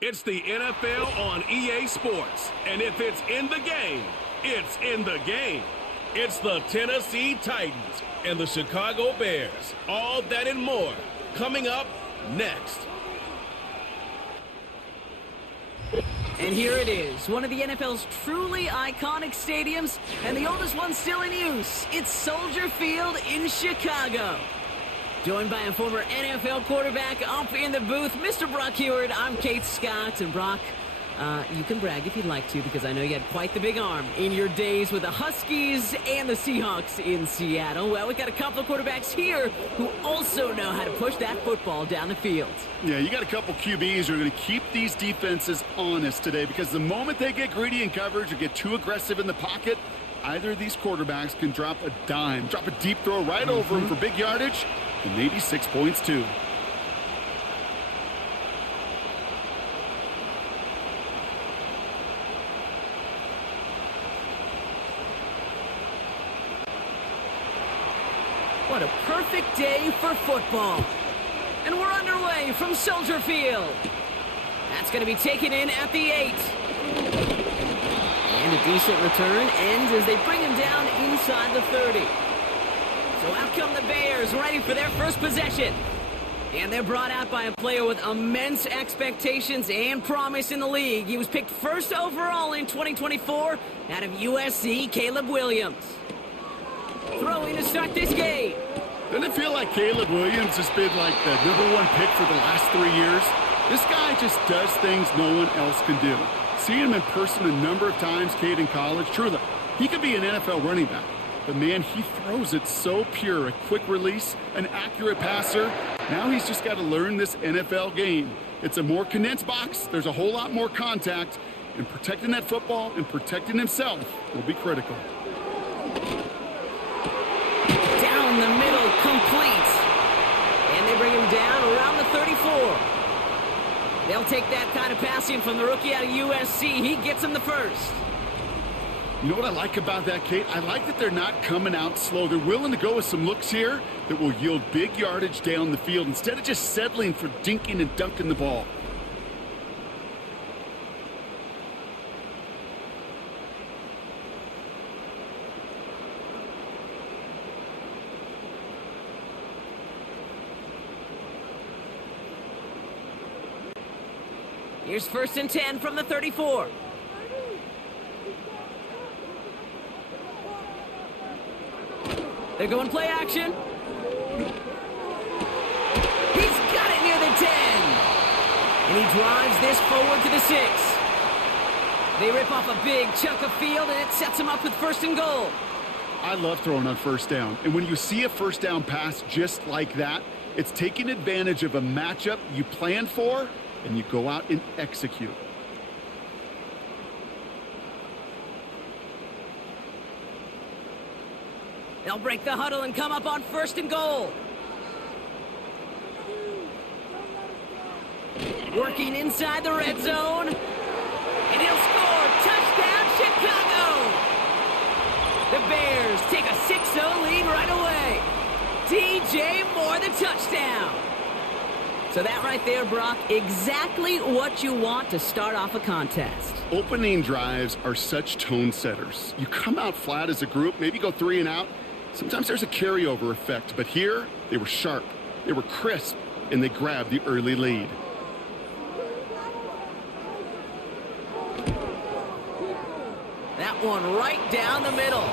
It's the NFL on EA Sports, and if it's in the game, it's in the game. It's the Tennessee Titans and the Chicago Bears. All that and more coming up next. And here it is, one of the NFL's truly iconic stadiums, and the oldest one still in use. It's Soldier Field in Chicago. Joined by a former NFL quarterback up in the booth, Mr. Brock Heward. I'm Kate Scott, and Brock, you can brag if you'd like to, because I know you had quite the big arm in your days with the Huskies and the Seahawks in Seattle. Well, we got a couple of quarterbacks here who also know how to push that football down the field. Yeah, you got a couple QBs who are going to keep these defenses honest today, because the moment they get greedy in coverage or get too aggressive in the pocket, either of these quarterbacks can drop a dime, drop a deep throw right over them for big yardage, and maybe 6 points too. What a perfect day for football. And we're underway from Soldier Field. That's going to be taken in at the 8. And a decent return ends as they bring him down inside the 30. So out come the Bears, ready for their first possession. And they're brought out by a player with immense expectations and promise in the league. He was picked first overall in 2024 out of USC, Caleb Williams. Throwing to start this game. Doesn't it feel like Caleb Williams has been like the #1 pick for the last 3 years? This guy just does things no one else can do. Seeing him in person a number of times, Kate, in college, truly, he could be an NFL running back. But, man, he throws it so pure. A quick release, an accurate passer. Now he's just got to learn this NFL game. It's a more condensed box. There's a whole lot more contact. And protecting that football and protecting himself will be critical. Down the middle, complete. And they bring him down around the 34. They'll take that kind of passing from the rookie out of USC. He gets him the first. You know what I like about that, Kate? I like that they're not coming out slow. They're willing to go with some looks here that will yield big yardage down the field instead of just settling for dinking and dunking the ball. Here's 1st and 10 from the 34. They're going play action. He's got it near the 10. And he drives this forward to the 6. They rip off a big chunk of field, and it sets him up with 1st and goal. I love throwing on 1st down. And when you see a 1st down pass just like that, it's taking advantage of a matchup you plan for, and you go out and execute. They'll break the huddle and come up on 1st and goal. Working inside the red zone. And he'll score. Touchdown, Chicago! The Bears take a 6-0 lead right away. DJ Moore, the touchdown. So that right there, Brock, exactly what you want to start off a contest. Opening drives are such tone setters. You come out flat as a group, maybe go 3 and out. Sometimes there's a carryover effect, but here they were sharp, they were crisp, and they grabbed the early lead. That one right down the middle.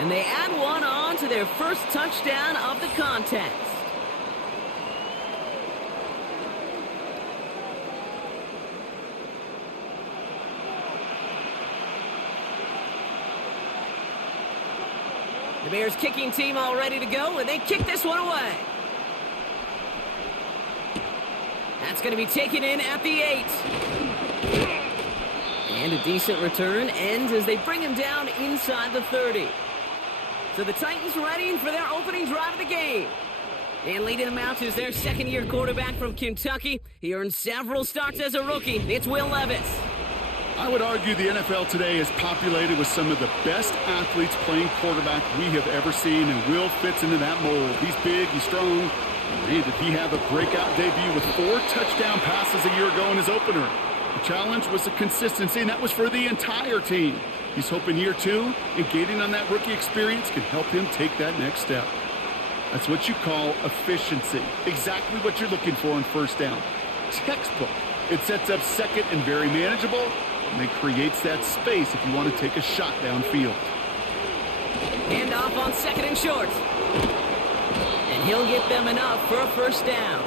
And they add one on to their first touchdown of the contest. The Bears kicking team all ready to go, and they kick this one away. That's going to be taken in at the 8. And a decent return ends as they bring him down inside the 30. So the Titans ready for their opening drive of the game. And leading them out is their second-year quarterback from Kentucky. He earned several starts as a rookie. It's Will Levis. I would argue the NFL today is populated with some of the best athletes playing quarterback we have ever seen, and Will fits into that mold. He's big, he's strong. Man, did he have a breakout debut with 4 touchdown passes a year ago in his opener. The challenge was the consistency, and that was for the entire team. He's hoping year 2 and gaining on that rookie experience can help him take that next step. That's what you call efficiency. Exactly what you're looking for on first down. Textbook. It sets up second and very manageable, and then creates that space if you want to take a shot downfield. Hand off on second and short. And he'll get them enough for a first down.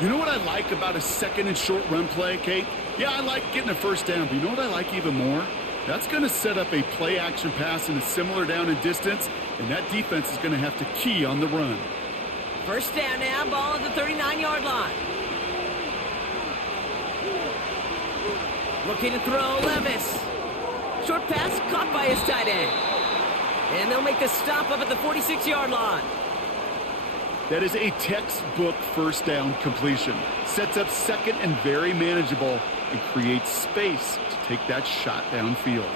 You know what I like about a second and short run play, Kate? Yeah, I like getting a first down, but you know what I like even more? That's going to set up a play-action pass in a similar down and distance, and that defense is going to have to key on the run. First down now, ball at the 39-yard line. Looking to throw, Levis. Short pass caught by his tight end. And they'll make the stop up at the 46-yard line. That is a textbook first down completion. Sets up second and very manageable and creates space to take that shot downfield.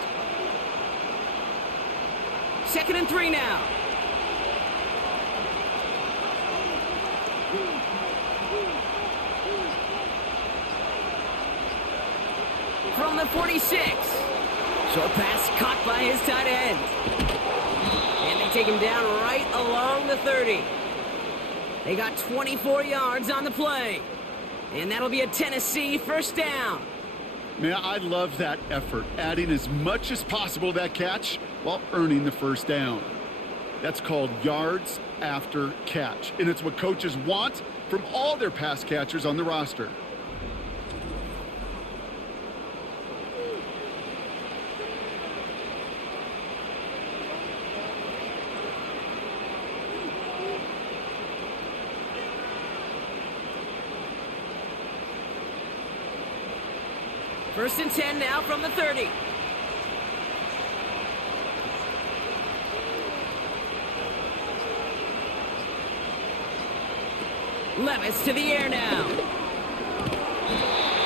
Second and 3 now. From the 46. Short pass caught by his tight end. And they take him down right along the 30. They got 24 yards on the play. And that'll be a Tennessee first down. Man, I love that effort, adding as much as possible to that catch while earning the first down. That's called yards after catch, and it's what coaches want from all their pass catchers on the roster. First and 10 now from the 30. Levis to the air now.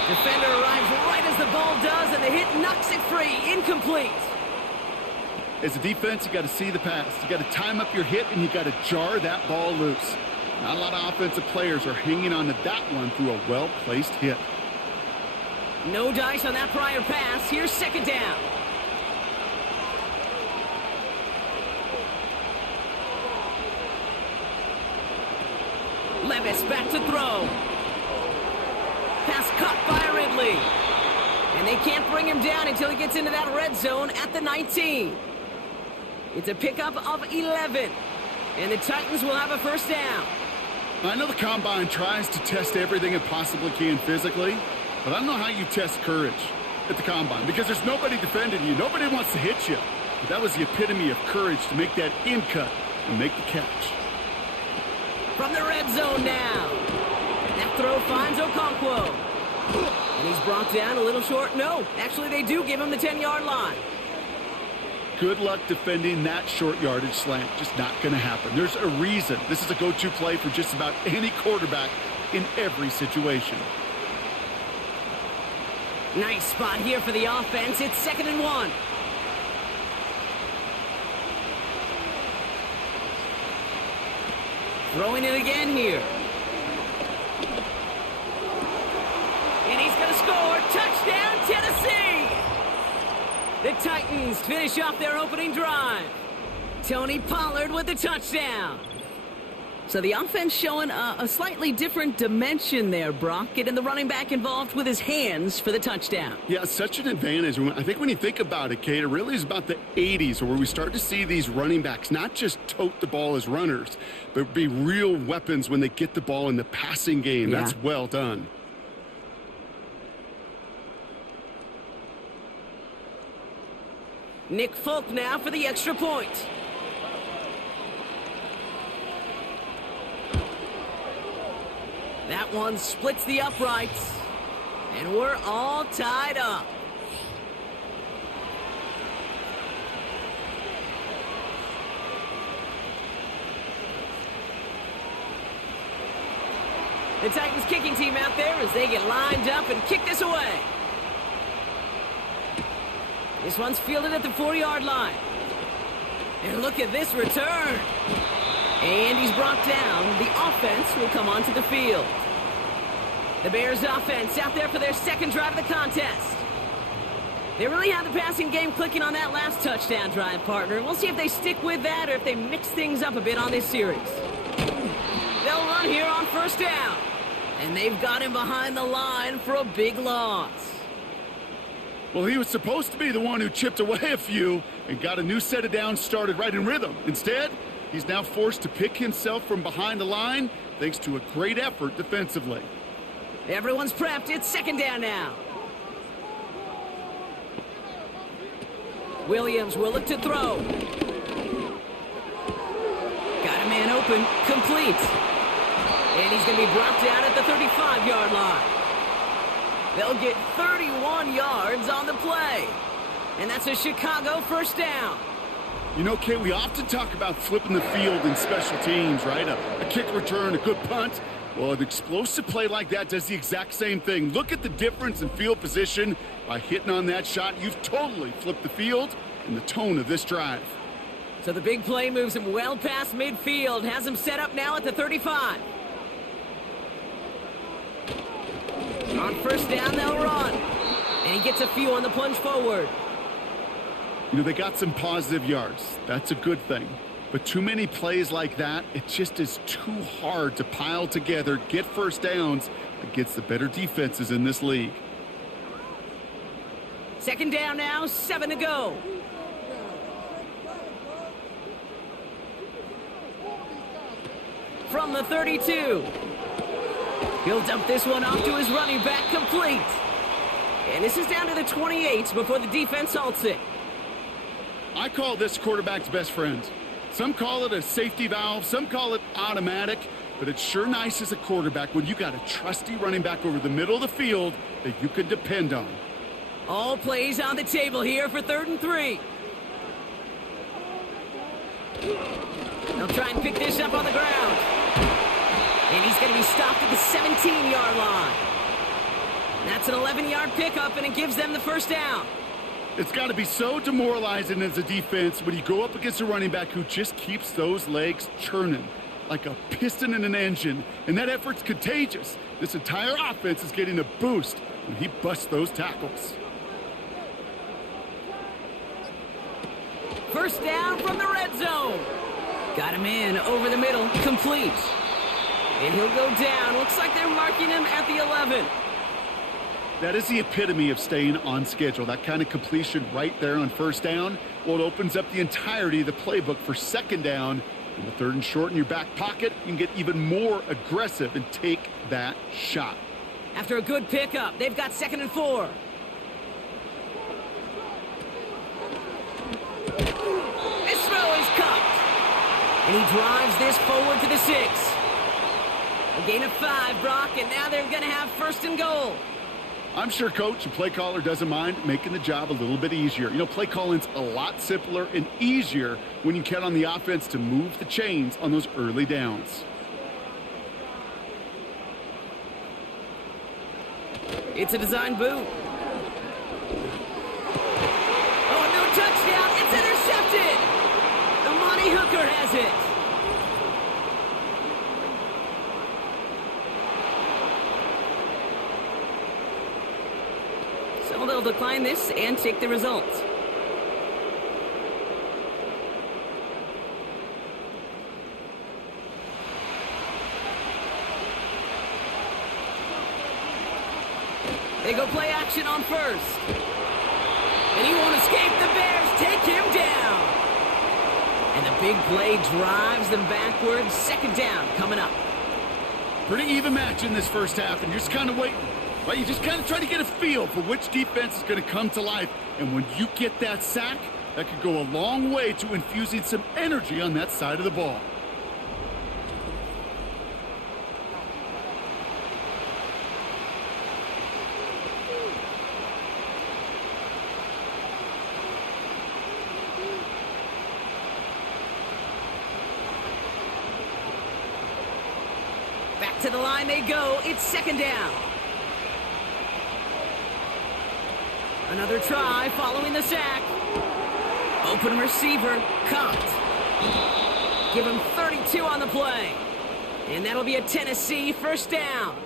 Defender arrives right as the ball does, and the hit knocks it free. Incomplete. As a defense, you got to see the pass. You got to time up your hit, and you got to jar that ball loose. Not a lot of offensive players are hanging on to that one through a well-placed hit. No dice on that prior pass. Here's second down. Levis back to throw. Pass caught by Ridley. And they can't bring him down until he gets into that red zone at the 19. It's a pickup of 11. And the Titans will have a first down. I know the Combine tries to test everything it possibly can physically, but I don't know how you test courage at the Combine because there's nobody defending you. Nobody wants to hit you. But that was the epitome of courage to make that in cut and make the catch. From the red zone now. That throw finds Okonkwo. And he's brought down a little short. No, actually they do give him the 10-yard line. Good luck defending that short yardage slant. Just not going to happen. There's a reason. This is a go-to play for just about any quarterback in every situation. Nice spot here for the offense. It's 2nd and 1. Throwing it again here. And he's going to score. Touchdown, Tennessee! The Titans finish off their opening drive. Tony Pollard with the touchdown. So the offense showing a slightly different dimension there, Brock. Getting the running back involved with his hands for the touchdown. Yeah, such an advantage. I think when you think about it, Kate, it really is about the 80s where we start to see these running backs not just tote the ball as runners, but be real weapons when they get the ball in the passing game. Yeah. That's well done. Nick Folk now for the extra point. That one splits the uprights, and we're all tied up. The Titans kicking team out there as they get lined up and kick this away. This one's fielded at the 4-yard line. And look at this return. And he's brought down. The offense will come onto the field. The Bears offense out there for their second drive of the contest. They really had the passing game clicking on that last touchdown drive, partner. We'll see if they stick with that or if they mix things up a bit on this series. They'll run here on first down. And they've got him behind the line for a big loss. Well, he was supposed to be the one who chipped away a few and got a new set of downs started right in rhythm. Instead, he's now forced to pick himself from behind the line thanks to a great effort defensively. Everyone's prepped. It's second down now. Williams will look to throw. Got a man open. Complete. And he's going to be brought down at the 35-yard line. They'll get 31 yards on the play. And that's a Chicago first down. You know, Kay, we often talk about flipping the field in special teams, right? A kick return, a good punt. Well, an explosive play like that does the exact same thing. Look at the difference in field position. By hitting on that shot, you've totally flipped the field and the tone of this drive. So the big play moves him well past midfield. Has him set up now at the 35. On first down, they'll run. And he gets a few on the plunge forward. You know, they got some positive yards. That's a good thing. But too many plays like that, it just is too hard to pile together, get first downs against the better defenses in this league. Second down now, 7 to go. From the 32. He'll dump this one off to his running back, complete. And this is down to the 28 before the defense halts it. I call this quarterback's best friend. Some call it a safety valve, some call it automatic, but it's sure nice as a quarterback when you got a trusty running back over the middle of the field that you can depend on. All plays on the table here for 3rd and 3. They'll try and pick this up on the ground. And he's going to be stopped at the 17-yard line. That's an 11-yard pickup, and it gives them the first down. It's got to be so demoralizing as a defense when you go up against a running back who just keeps those legs churning like a piston in an engine, and that effort's contagious. This entire offense is getting a boost when he busts those tackles. First down from the red zone. Got him in over the middle, complete. And he'll go down. Looks like they're marking him at the 11. That is the epitome of staying on schedule. That kind of completion right there on first down. Well, it opens up the entirety of the playbook for second down. In the 3rd and short in your back pocket, you can get even more aggressive and take that shot. After a good pickup, they've got 2nd and 4. This throw is cupped. And he drives this forward to the 6. A gain of 5, Brock, and now they're going to have 1st and goal. I'm sure coach and play caller doesn't mind making the job a little bit easier. You know, play calling's a lot simpler and easier when you count on the offense to move the chains on those early downs. It's a design boot. Oh, no touchdown. It's intercepted. Amani Hooker has it. So they'll decline this and take the result. They go play action on first. And he won't escape. The Bears take him down. And the big play drives them backwards. Second down coming up. Pretty even match in this first half, and you're just kind of waiting. Right? You just kind of try to get a feel for which defense is going to come to life. And when you get that sack, that could go a long way to infusing some energy on that side of the ball. Back to the line they go. It's second down. Another try following the sack. Open receiver, caught. Give him 32 on the play. And that'll be a Tennessee first down.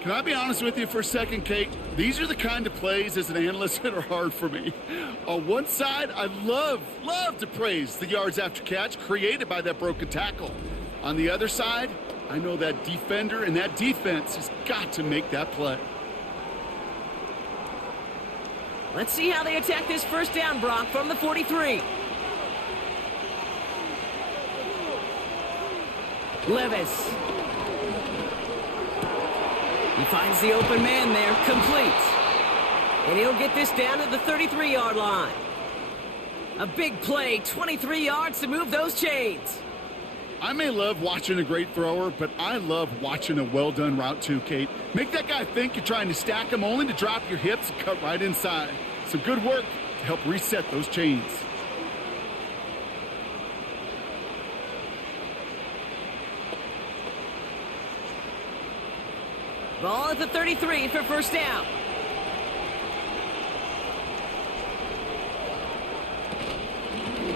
Can I be honest with you for a second, Kate? These are the kind of plays as an analyst that are hard for me. On one side, I love to praise the yards after catch created by that broken tackle. On the other side, I know that defender and that defense has got to make that play. Let's see how they attack this first down, Brock, from the 43. Levis. He finds the open man there, complete. And he'll get this down to the 33-yard line. A big play, 23 yards to move those chains. I may love watching a great thrower, but I love watching a well-done route too, Kate. Make that guy think you're trying to stack him only to drop your hips and cut right inside. Some good work to help reset those chains. Ball at the 33 for first down.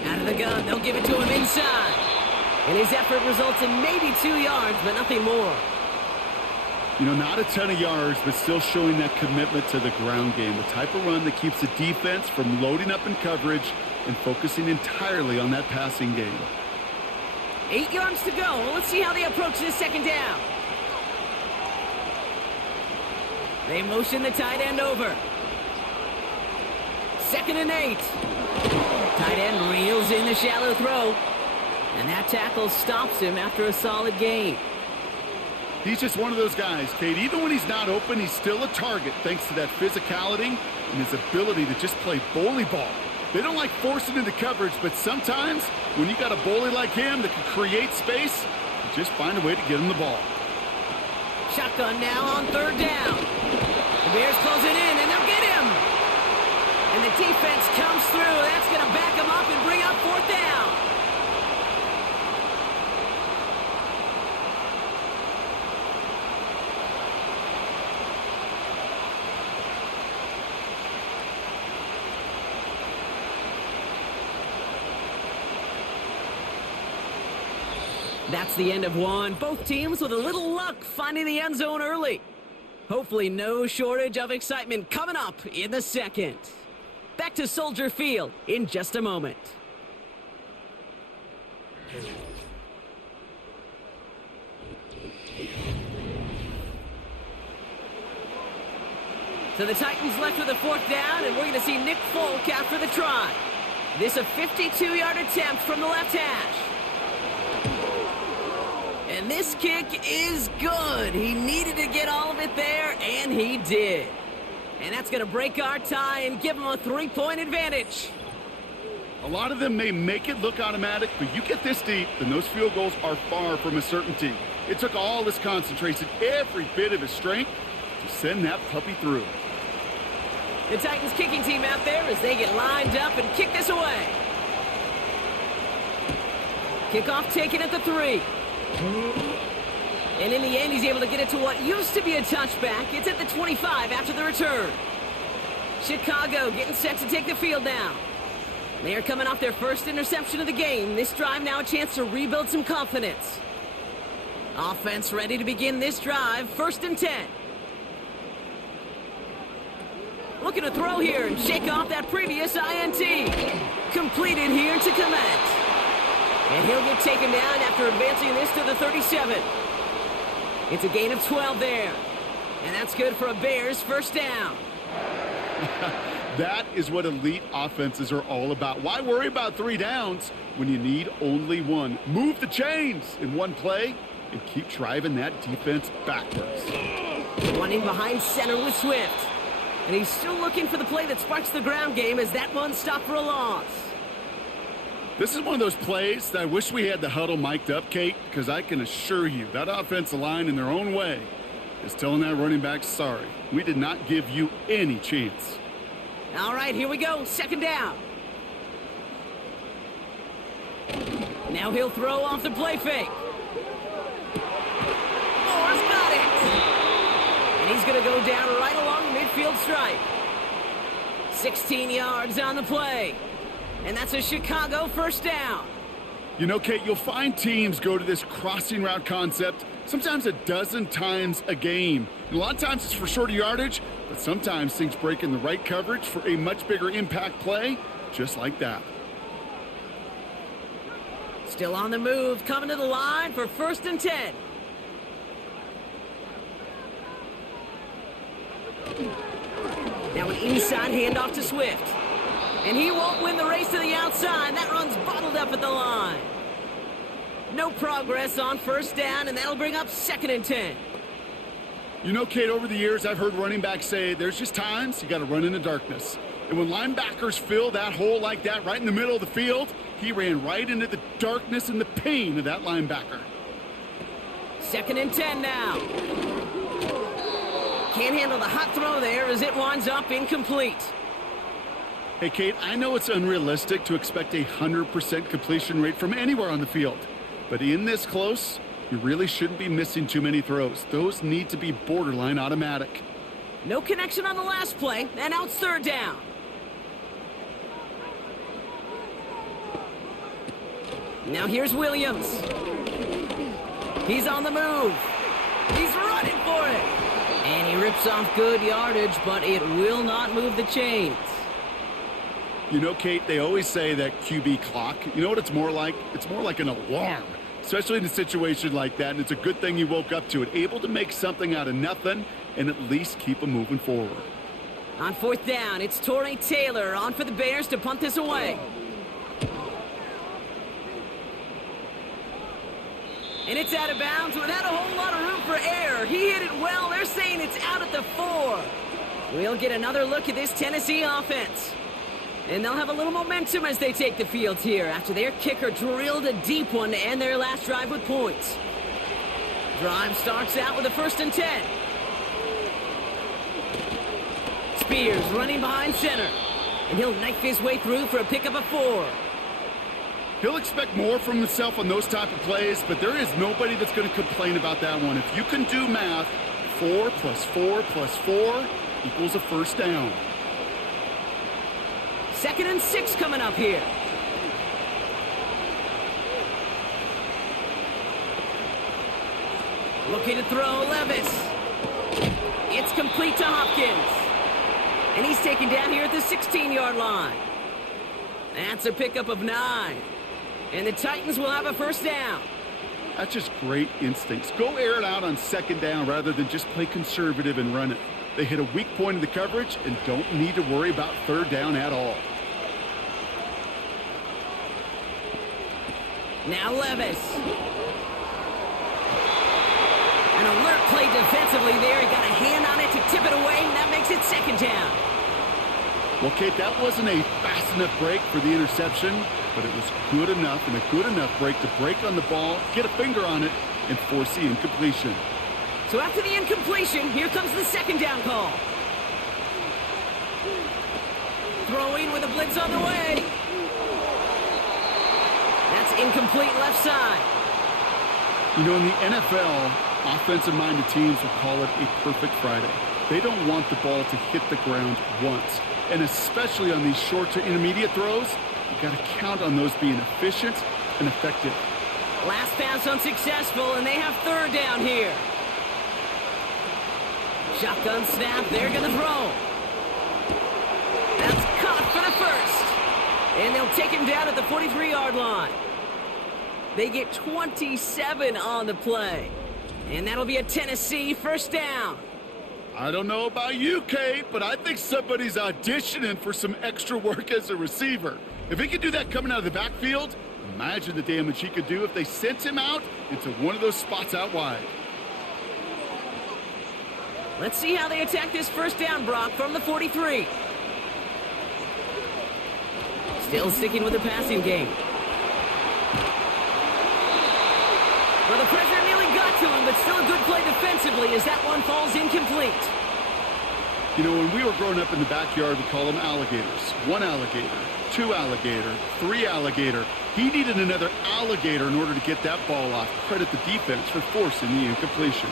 Out of the gun, they'll give it to him inside. And his effort results in maybe 2 yards, but nothing more. You know, not a ton of yards, but still showing that commitment to the ground game. The type of run that keeps the defense from loading up in coverage and focusing entirely on that passing game. 8 yards to go. Let's see how they approach this second down. They motion the tight end over. 2nd and 8. Tight end reels in the shallow throw. And that tackle stops him after a solid gain. He's just one of those guys, Kate. Even when he's not open, he's still a target thanks to that physicality and his ability to just play bully ball. They don't like forcing into coverage, but sometimes when you got a bully like him that can create space, you just find a way to get him the ball. Shotgun now on 3rd down. The Bears close it in, and they'll get him. And the defense comes through. That's going to back him up and bring up 4th down. That's the end of one. Both teams with a little luck finding the end zone early. Hopefully no shortage of excitement coming up in the second. Back to Soldier Field in just a moment. So the Titans left with a 4th down, and we're going to see Nick Folk after the try. This a 52-yard attempt from the left hash. And this kick is good. He needed to get all of it there, and he did. And that's going to break our tie and give him a 3-point advantage. A lot of them may make it look automatic, but you get this deep, then those field goals are far from a certainty. It took all his concentration, every bit of his strength, to send that puppy through. The Titans kicking team out there as they get lined up and kick this away. Kickoff taken at the 3. And in the end, he's able to get it to what used to be a touchback. It's at the 25 after the return. Chicago getting set to take the field now. They are coming off their first interception of the game. This drive now a chance to rebuild some confidence. Offense ready to begin this drive. 1st and 10. Looking to throw here and shake off that previous INT. Completed here to Komet. And he'll get taken down after advancing this to the 37. It's a gain of 12 there. And that's good for a Bears 1st down. That is what elite offenses are all about. Why worry about 3 downs when you need only 1? Move the chains in one play and keep driving that defense backwards. Running behind center with Swift. And he's still looking for the play that sparks the ground game as that one stopped for a loss. This is one of those plays that I wish we had the huddle mic'd up, Kate, because I can assure you that offensive line in their own way is telling that running back, sorry, we did not give you any chance. All right, here we go. 2nd down. Now he'll throw off the play fake. Moore's got it. And he's going to go down right along the midfield stripe. 16 yards on the play. And that's a Chicago 1st down. You know, Kate, you'll find teams go to this crossing route concept sometimes a dozen times a game. And a lot of times it's for shorter yardage, but sometimes things break in the right coverage for a much bigger impact play, just like that. Still on the move, coming to the line for 1st and 10. Now an inside handoff to Swift. And he won't win the race to the outside. That run's bottled up at the line. No progress on 1st down, and that'll bring up 2nd and 10. You know, Kate, over the years, I've heard running backs say there's just times you got to run in the darkness. And when linebackers fill that hole like that right in the middle of the field, he ran right into the darkness and the pain of that linebacker. 2nd and 10 now. Can't handle the hot throw there as it winds up incomplete. Hey, Kate, I know it's unrealistic to expect a 100% completion rate from anywhere on the field. But in this close, you really shouldn't be missing too many throws. Those need to be borderline automatic. No connection on the last play, and now it's 3rd down. Now here's Williams. He's on the move. He's running for it. And he rips off good yardage, but it will not move the chains. You know, Kate, they always say that QB clock, you know what it's more like? It's more like an alarm, especially in a situation like that. And it's a good thing you woke up to it, able to make something out of nothing and at least keep them moving forward. On 4th down, it's Torrey Taylor on for the Bears to punt this away. And it's out of bounds without a whole lot of room for error. He hit it well. They're saying it's out at the 4. We'll get another look at this Tennessee offense. And they'll have a little momentum as they take the field here after their kicker drilled a deep one to end their last drive with points. Drive starts out with a 1st and 10. Spears running behind center. And he'll knife his way through for a pickup of 4. He'll expect more from himself on those type of plays, but there is nobody that's going to complain about that one. If you can do math, 4 plus 4 plus 4 equals a 1st down. 2nd and 6 coming up here. Looking to throw, Levis. It's complete to Hopkins. And he's taken down here at the 16-yard line. That's a pickup of 9. And the Titans will have a 1st down. That's just great instincts. Go air it out on 2nd down rather than just play conservative and run it. They hit a weak point in the coverage and don't need to worry about 3rd down at all. Now Levis. An alert play defensively there. He got a hand on it to tip it away, and that makes it 2nd down. Well, Kate, that wasn't a fast enough break for the interception, but it was good enough and a good enough break to break on the ball, get a finger on it, and force the incompletion. So after the incompletion, here comes the 2nd down call. Throwing with a blitz on the way. That's incomplete left side. You know, in the NFL, offensive-minded teams will call it a perfect Friday. They don't want the ball to hit the ground once. And especially on these short to intermediate throws, you got to count on those being efficient and effective. Last pass unsuccessful, and they have 3rd down here. Shotgun snap, they're going to throw. That's caught for the 1st. And they'll take him down at the 43-yard line. They get 27 on the play. And that'll be a Tennessee 1st down. I don't know about you, Kate, but I think somebody's auditioning for some extra work as a receiver. If he could do that coming out of the backfield, imagine the damage he could do if they sent him out into one of those spots out wide. Let's see how they attack this 1st down, Brock, from the 43. Still sticking with the passing game. Well, the pressure nearly got to him, but still a good play defensively as that one falls incomplete. You know, when we were growing up in the backyard, we call them alligators. 1 alligator, 2 alligator, 3 alligator. He needed another alligator in order to get that ball off. Credit the defense for forcing the incompletion.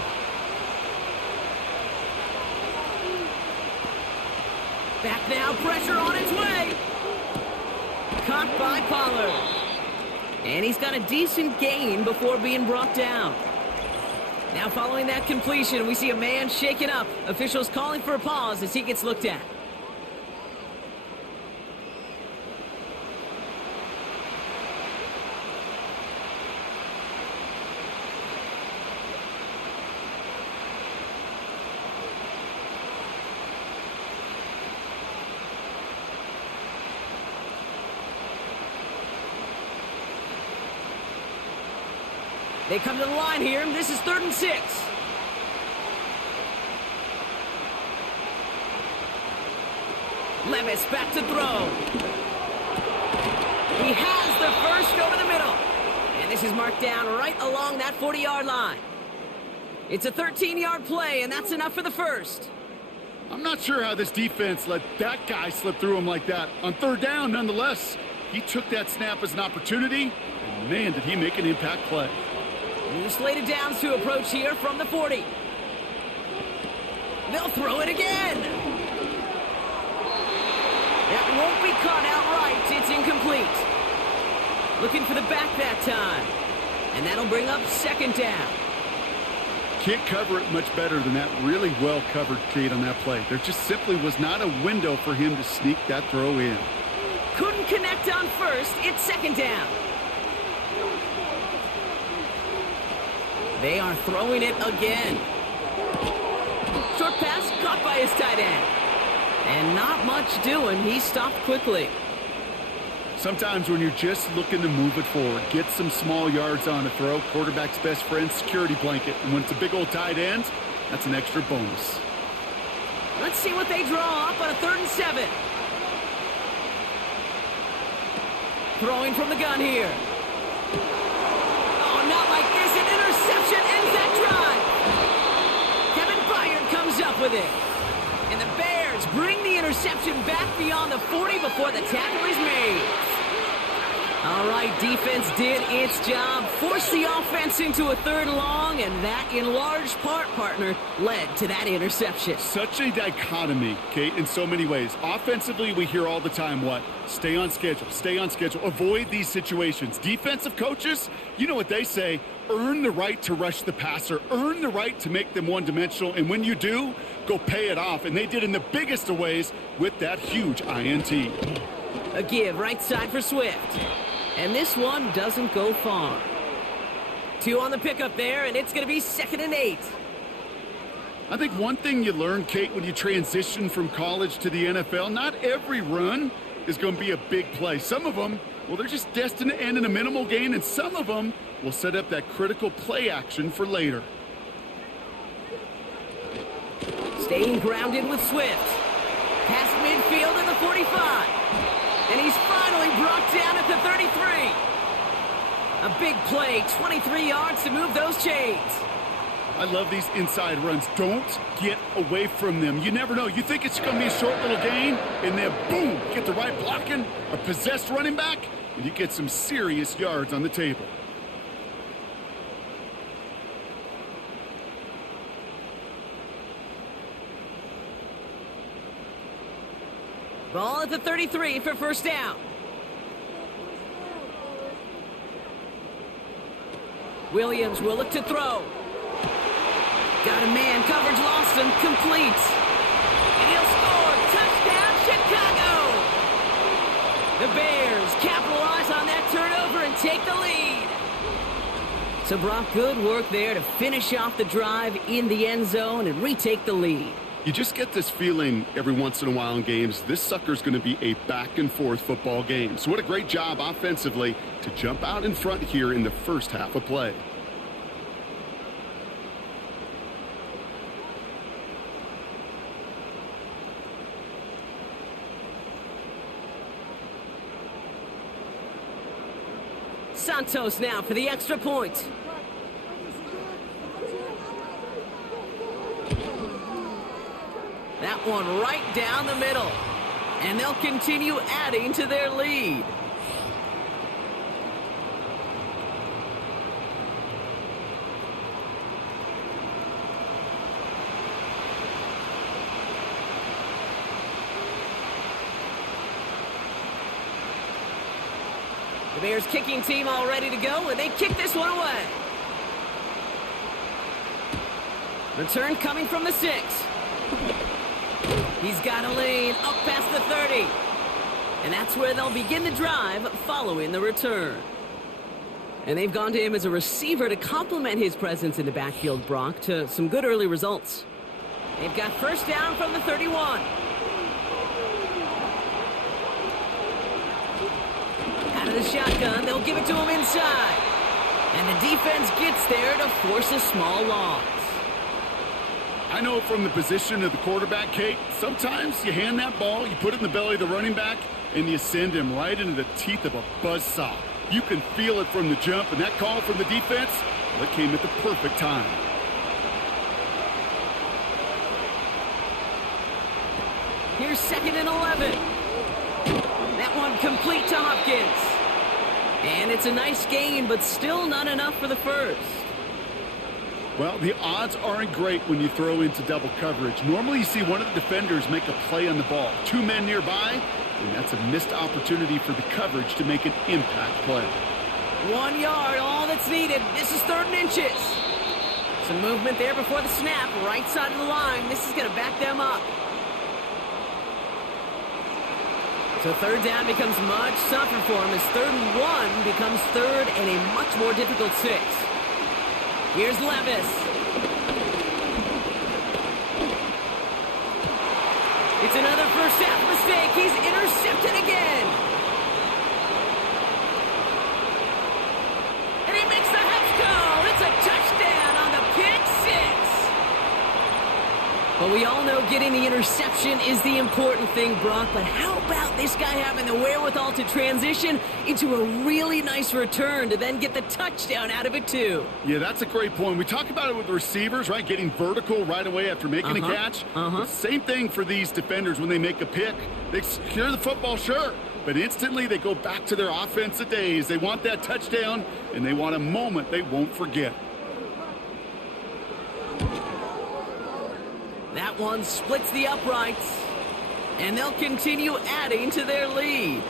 Back now, pressure on its way. Caught by Pollard. And he's got a decent gain before being brought down. Now following that completion, we see a man shaken up. Officials calling for a pause as he gets looked at. They come to the line here. This is 3rd and 6. Levis back to throw. He has the first over the middle. And this is marked down right along that 40-yard line. It's a 13-yard play, and that's enough for the first. I'm not sure how this defense let that guy slip through him like that. On 3rd down, nonetheless, he took that snap as an opportunity, and man, did he make an impact play. New slated downs to approach here from the 40. They'll throw it again. That won't be caught outright. It's incomplete. Looking for the back that time. And that'll bring up 2nd down. Can't cover it much better than that really well-covered Cade on that play. There just simply was not a window for him to sneak that throw in. Couldn't connect on first. It's 2nd down. They are throwing it again. Short pass caught by his tight end. And not much doing. He stopped quickly. Sometimes when you're just looking to move it forward, get some small yards on a throw, quarterback's best friend, security blanket. And when it's a big old tight end, that's an extra bonus. Let's see what they draw up on a 3rd and 7. Throwing from the gun here. Oh, not like this. An interception ends that drive. Kevin Byard comes up with it. And the Bears bring the interception back beyond the 40 before the tackle is made. All right, defense did its job, forced the offense into a 3rd and long, and that, in large part, partner, led to that interception. Such a dichotomy, Kate, in so many ways. Offensively, we hear all the time what? Stay on schedule, avoid these situations. Defensive coaches, you know what they say, earn the right to rush the passer, earn the right to make them one-dimensional, and when you do, go pay it off. And they did in the biggest of ways with that huge INT. A give right side for Swift. And this one doesn't go far. 2 on the pickup there, and it's going to be 2nd and 8. I think one thing you learn, Kate, when you transition from college to the NFL, not every run is going to be a big play. Some of them, well, they're just destined to end in a minimal gain, and some of them will set up that critical play action for later. Staying grounded with Swift. Past midfield at the 45. And he's finally brought down at the 33. A big play, 23 yards to move those chains. I love these inside runs. Don't get away from them. You never know. You think it's going to be a short little gain, and then boom, get the right blocking, a possessed running back, and you get some serious yards on the table. Ball at the 33 for 1st down. Williams will look to throw. Got a man, coverage lost him, complete. And he'll score, touchdown Chicago! The Bears capitalize on that turnover and take the lead. So Brock, good work there to finish off the drive in the end zone and retake the lead. You just get this feeling every once in a while in games, this sucker's going to be a back-and-forth football game. So what a great job offensively to jump out in front here in the first half of play. Santos now for the extra point. That one right down the middle. And they'll continue adding to their lead. The Bears kicking team all ready to go, and they kick this one away. Return coming from the 6. He's got a lane up past the 30. And that's where they'll begin the drive following the return. And they've gone to him as a receiver to complement his presence in the backfield, Brock, to some good early results. They've got first down from the 31. Out of the shotgun, they'll give it to him inside. And the defense gets there to force a small loss. I know from the position of the quarterback, Kate, sometimes you hand that ball, you put it in the belly of the running back, and you send him right into the teeth of a buzzsaw. You can feel it from the jump, and that call from the defense, well, it came at the perfect time. Here's 2nd and 11. That one complete to Hopkins. And it's a nice gain, but still not enough for the first. Well, the odds aren't great when you throw into double coverage. Normally you see one of the defenders make a play on the ball. 2 men nearby, and that's a missed opportunity for the coverage to make an impact play. 1 yard, all that's needed. This is 3rd and inches. Some movement there before the snap. Right side of the line. This is going to back them up. So 3rd down becomes much tougher for him as 3rd and 1 becomes 3rd and a much more difficult 6. Here's Levis. It's another first half mistake. He's intercepted again. And he makes the Hefco. It's a touchdown on the pick 6. But we all know getting the interception is the important thing, Brock. But how about this guy having the wherewithal to transition into a really nice return to then get the touchdown out of it, too? Yeah, that's a great point. We talk about it with the receivers, right? Getting vertical right away after making a catch. Same thing for these defenders when they make a pick. They secure the football, sure. But instantly they go back to their offensive days. They want that touchdown, and they want a moment they won't forget. That one splits the uprights, and they'll continue adding to their lead.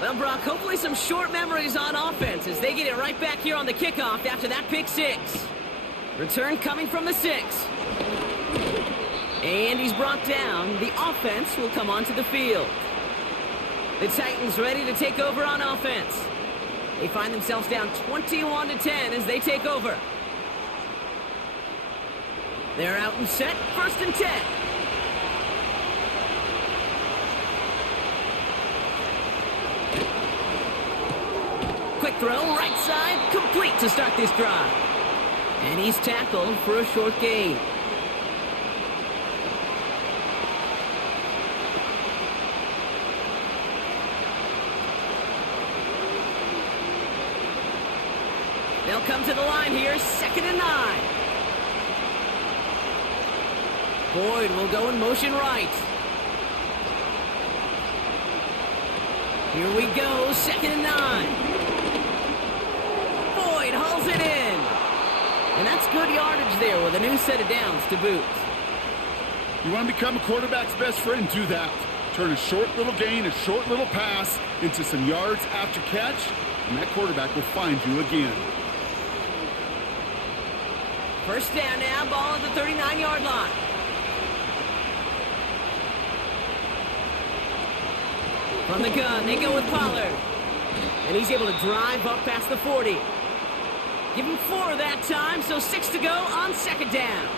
Well, Brock, hopefully some short memories on offense as they get it right back here on the kickoff after that pick 6. Return coming from the 6. And he's brought down. The offense will come onto the field. The Titans ready to take over on offense. They find themselves down 21-10 as they take over. They're out and set. 1st and 10. Quick throw, right side, complete to start this drive. And he's tackled for a short gain. They'll come to the line here, 2nd and 9. Boyd will go in motion right. Here we go, 2nd and 9. Boyd hauls it in. And that's good yardage there with a new set of downs to boot. You want to become a quarterback's best friend? Do that. Turn a short little gain, a short little pass into some yards after catch, and that quarterback will find you again. First down now, ball at the 39-yard line. From the gun, they go with Pollard. And he's able to drive up past the 40. Give him 4 that time, so 6 to go on 2nd down.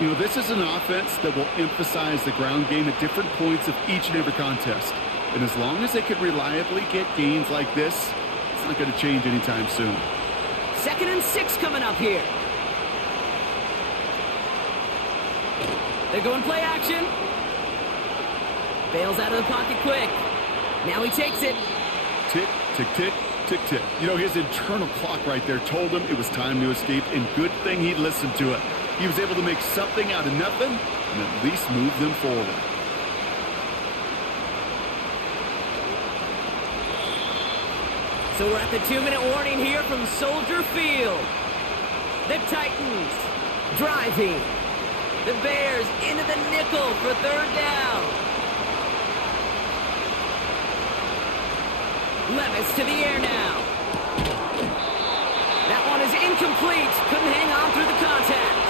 You know, this is an offense that will emphasize the ground game at different points of each and every contest. And as long as they can reliably get gains like this, it's not going to change anytime soon. 2nd and 6 coming up here. They're going play action. Bails out of the pocket quick. Now he takes it. Tick, tick, tick, tick, tick. You know, his internal clock right there told him it was time to escape, and good thing he listened to it. He was able to make something out of nothing and at least move them forward. So we're at the 2-minute warning here from Soldier Field. The Titans driving. The Bears into the nickel for third down. Levis to the air now. That one is incomplete. Couldn't hang on through the contact.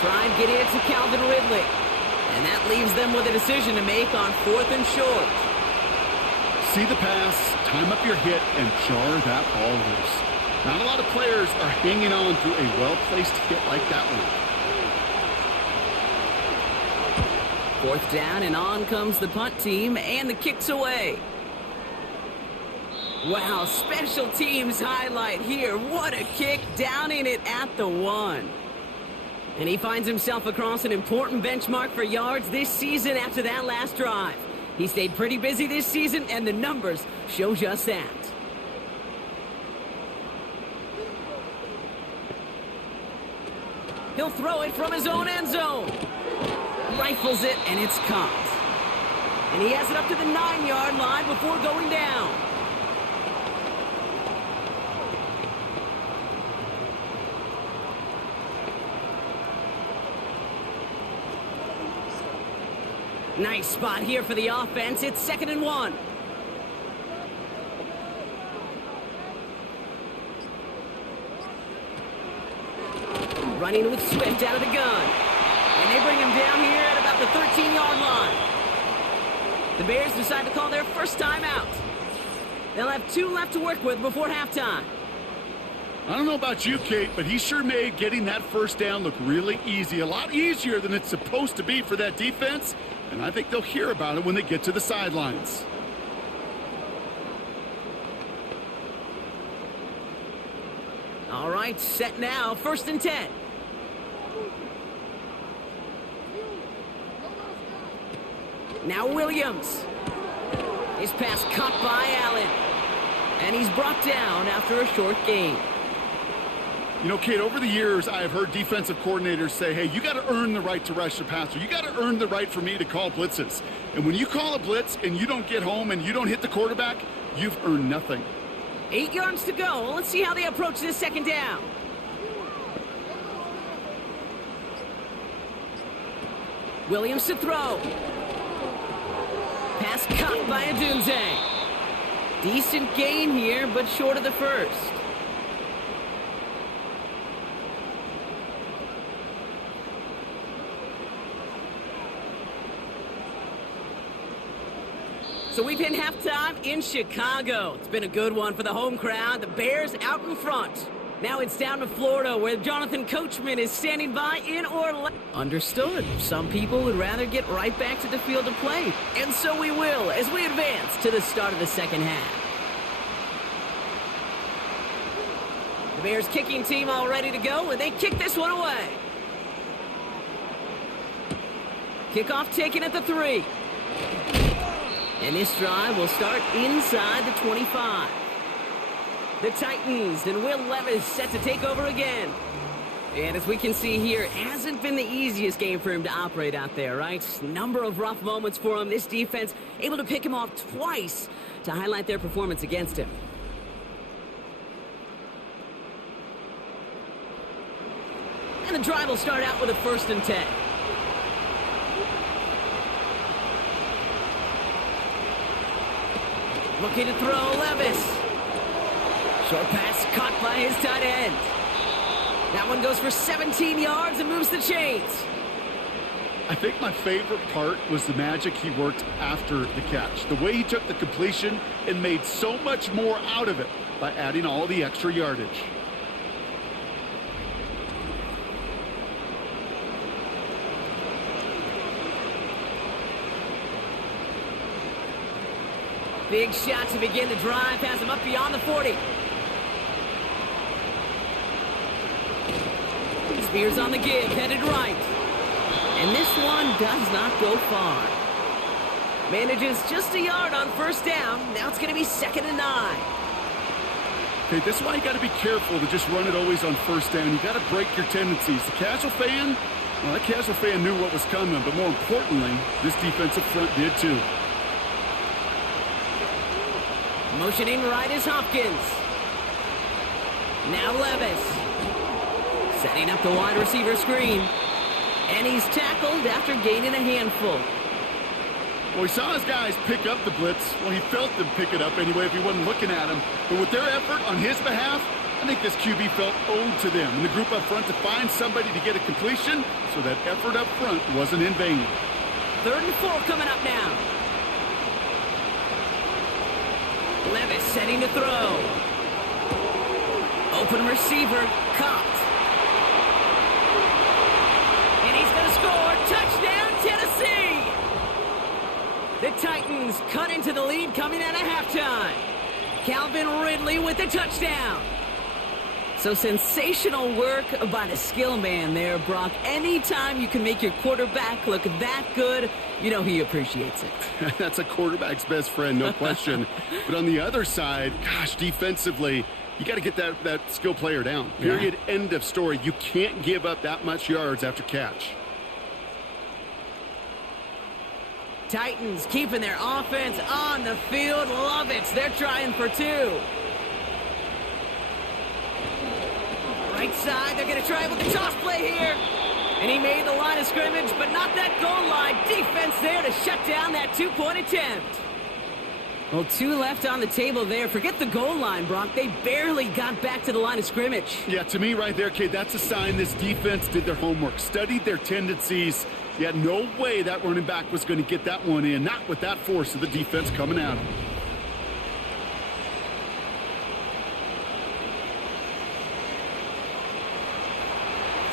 Try and get it to Calvin Ridley. And that leaves them with a decision to make on 4th and short. See the pass, time up your hit, and jar that ball loose. Not a lot of players are hanging on to a well-placed hit like that one. 4th down, and on comes the punt team, and the kick's away. Wow, special teams highlight here. What a kick, down in it at the 1. And he finds himself across an important benchmark for yards this season after that last drive. He stayed pretty busy this season, and the numbers show just that. He'll throw it from his own end zone. Rifles it, and it's caught. And he has it up to the 9-yard line before going down. Nice spot here for the offense. It's 2nd and 1. Running with Swift out of the gun. And they bring him down here at about the 13-yard line. The Bears decide to call their first time out. They'll have 2 left to work with before halftime. I don't know about you, Kate, but he sure made getting that first down look really easy. A lot easier than it's supposed to be for that defense. And I think they'll hear about it when they get to the sidelines. All right, set now. 1st and 10. Now Williams. His pass caught by Allen. And he's brought down after a short gain. You know, Kate, over the years, I have heard defensive coordinators say, hey, you got to earn the right to rush the passer. You got to earn the right for me to call blitzes. And when you call a blitz and you don't get home and you don't hit the quarterback, you've earned nothing. 8 yards to go. Let's see how they approach this 2nd down. Williams to throw. Pass caught by Adunze. Decent gain here, but short of the first. So we've hit halftime in Chicago. It's been a good one for the home crowd. The Bears out in front. Now it's down to Florida, where Jonathan Coachman is standing by in Orlando. Understood. Some people would rather get right back to the field of play. And so we will as we advance to the start of the 2nd half. The Bears kicking team all ready to go, and they kick this one away. Kickoff taken at the 3. And this drive will start inside the 25. The Titans and Will Levis set to take over again. And as we can see here, it hasn't been the easiest game for him to operate out there, right? Number of rough moments for him. This defense able to pick him off twice to highlight their performance against him. And the drive will start out with a 1st and 10. Looking to throw, Levis. Short pass caught by his tight end. That one goes for 17 yards and moves the chains. I think my favorite part was the magic he worked after the catch. The way he took the completion and made so much more out of it by adding all the extra yardage. Big shot to begin the drive, has him up beyond the 40. Spears on the give, headed right. And this one does not go far. Manages just a yard on 1st down. Now it's going to be 2nd and 9. Okay, this is why you got to be careful to just run it always on 1st down. You got to break your tendencies. The casual fan, well, that casual fan knew what was coming, but more importantly, this defensive front did too. Motioning right is Hopkins. Now Levis. Setting up the wide receiver screen. And he's tackled after gaining a handful. Well, he saw his guys pick up the blitz. Well, he felt them pick it up anyway if he wasn't looking at him. But with their effort on his behalf, I think this QB felt owed to them and the group up front to find somebody to get a completion, so that effort up front wasn't in vain. 3rd and 4 coming up now. Levis setting to throw. Open receiver, caught. And he's going to score. Touchdown, Tennessee! The Titans cut into the lead coming out of halftime. Calvin Ridley with the touchdown. So sensational work by the skill man there, Brock. Anytime you can make your quarterback look that good, you know he appreciates it. That's a quarterback's best friend, no question. But on the other side, gosh, defensively, you got to get that skill player down. Period, end of story. You can't give up that much yards after catch. Titans keeping their offense on the field. Love it. They're trying for 2. Right side, they're going to try with the toss play here. And he made the line of scrimmage, but not that goal line. Defense there to shut down that 2-point attempt. Well, 2 left on the table there. Forget the goal line, Brock. They barely got back to the line of scrimmage. Yeah, to me right there, Kate, that's a sign this defense did their homework, studied their tendencies. Yet no way that running back was going to get that one in, not with that force of the defense coming at him.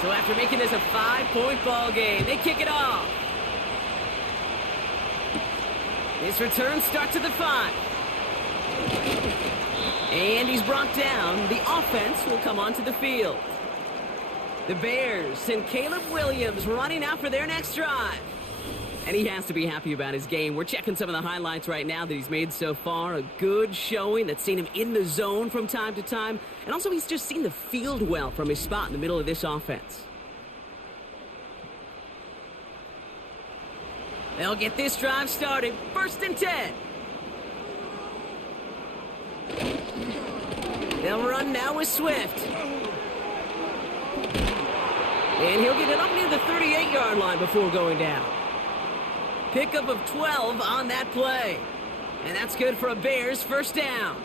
So after making this a 5-point ball game, they kick it off. This return starts at the 5. And he's brought down. The offense will come onto the field. The Bears send Caleb Williams running out for their next drive. And he has to be happy about his game. We're checking some of the highlights right now that he's made so far. A good showing that's seen him in the zone from time to time. And also he's just seen the field well from his spot in the middle of this offense. They'll get this drive started. 1st and 10. They'll run now with Swift. And he'll get it up near the 38-yard line before going down. Pickup of 12 on that play. And that's good for a Bears 1st down.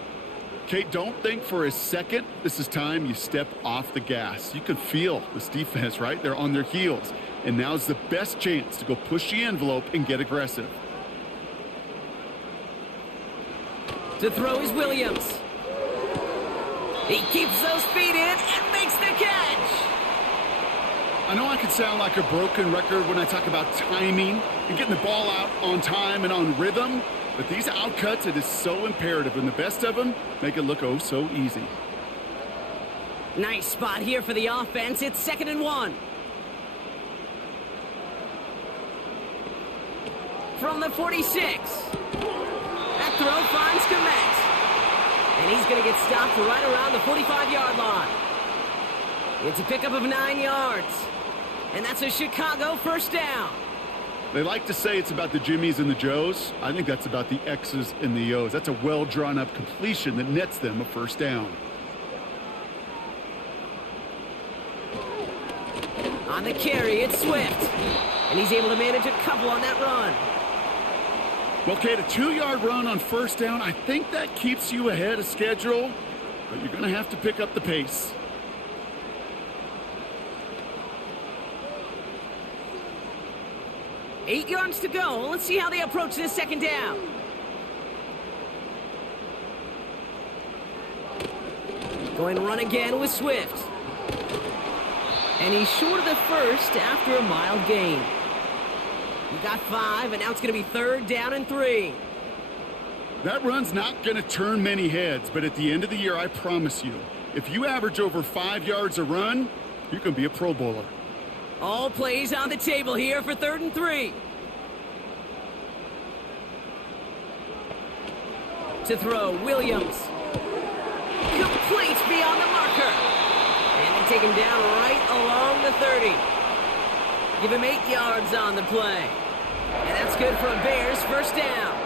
Kate, don't think for a second this is time you step off the gas. You can feel this defense, right? They're on their heels. And now's the best chance to go push the envelope and get aggressive. To throw is Williams. He keeps those feet in and makes the catch. I know I could sound like a broken record when I talk about timing and getting the ball out on time and on rhythm, but these outcuts, it is so imperative, and the best of them make it look oh so easy. Nice spot here for the offense. It's 2nd and 1. From the 46. That throw finds Komet. And he's going to get stopped right around the 45-yard line. It's a pickup of 9 yards. And that's a Chicago 1st down. They like to say it's about the Jimmies and the Joes. I think that's about the X's and the O's. That's a well-drawn-up completion that nets them a 1st down. On the carry, it's Swift. And he's able to manage a couple on that run. Well, Kate, a 2-yard run on 1st down, I think that keeps you ahead of schedule, but you're going to have to pick up the pace. Eight yards to go. Let's see how they approach this 2nd down. Going to run again with Swift. And he's short of the 1st after a mild gain. He got 5, and now it's going to be 3rd down and 3. That run's not going to turn many heads, but at the end of the year, I promise you, if you average over 5 yards a run, you can be a Pro Bowler. All plays on the table here for 3rd and 3. To throw, Williams. Complete beyond the marker. And they take him down right along the 30. Give him 8 yards on the play. And that's good for a Bears 1st down.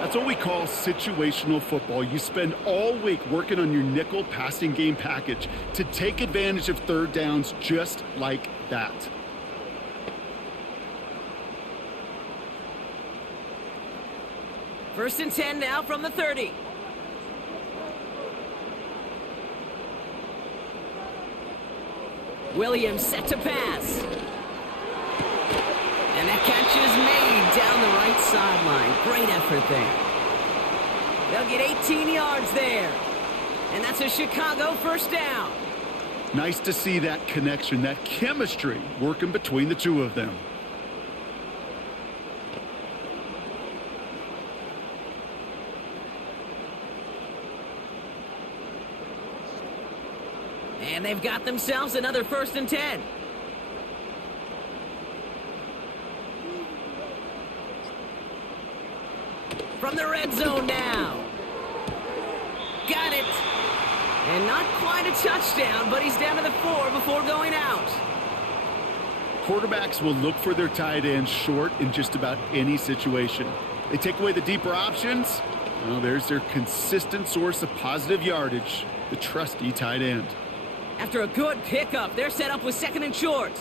That's what we call situational football. You spend all week working on your nickel passing game package to take advantage of third downs just like that. First and 10 now from the 30. Williams set to pass. And that catch is made down the right sideline. Great effort there. They'll get 18 yards there. And that's a Chicago first down. Nice to see that connection, that chemistry working between the two of them. And they've got themselves another first and 10. From the red zone now. Got it. And not quite a touchdown, but he's down to the 4 before going out. Quarterbacks will look for their tight end short in just about any situation. They take away the deeper options. Well, there's their consistent source of positive yardage, the trusty tight end. After a good pickup, they're set up with second and short.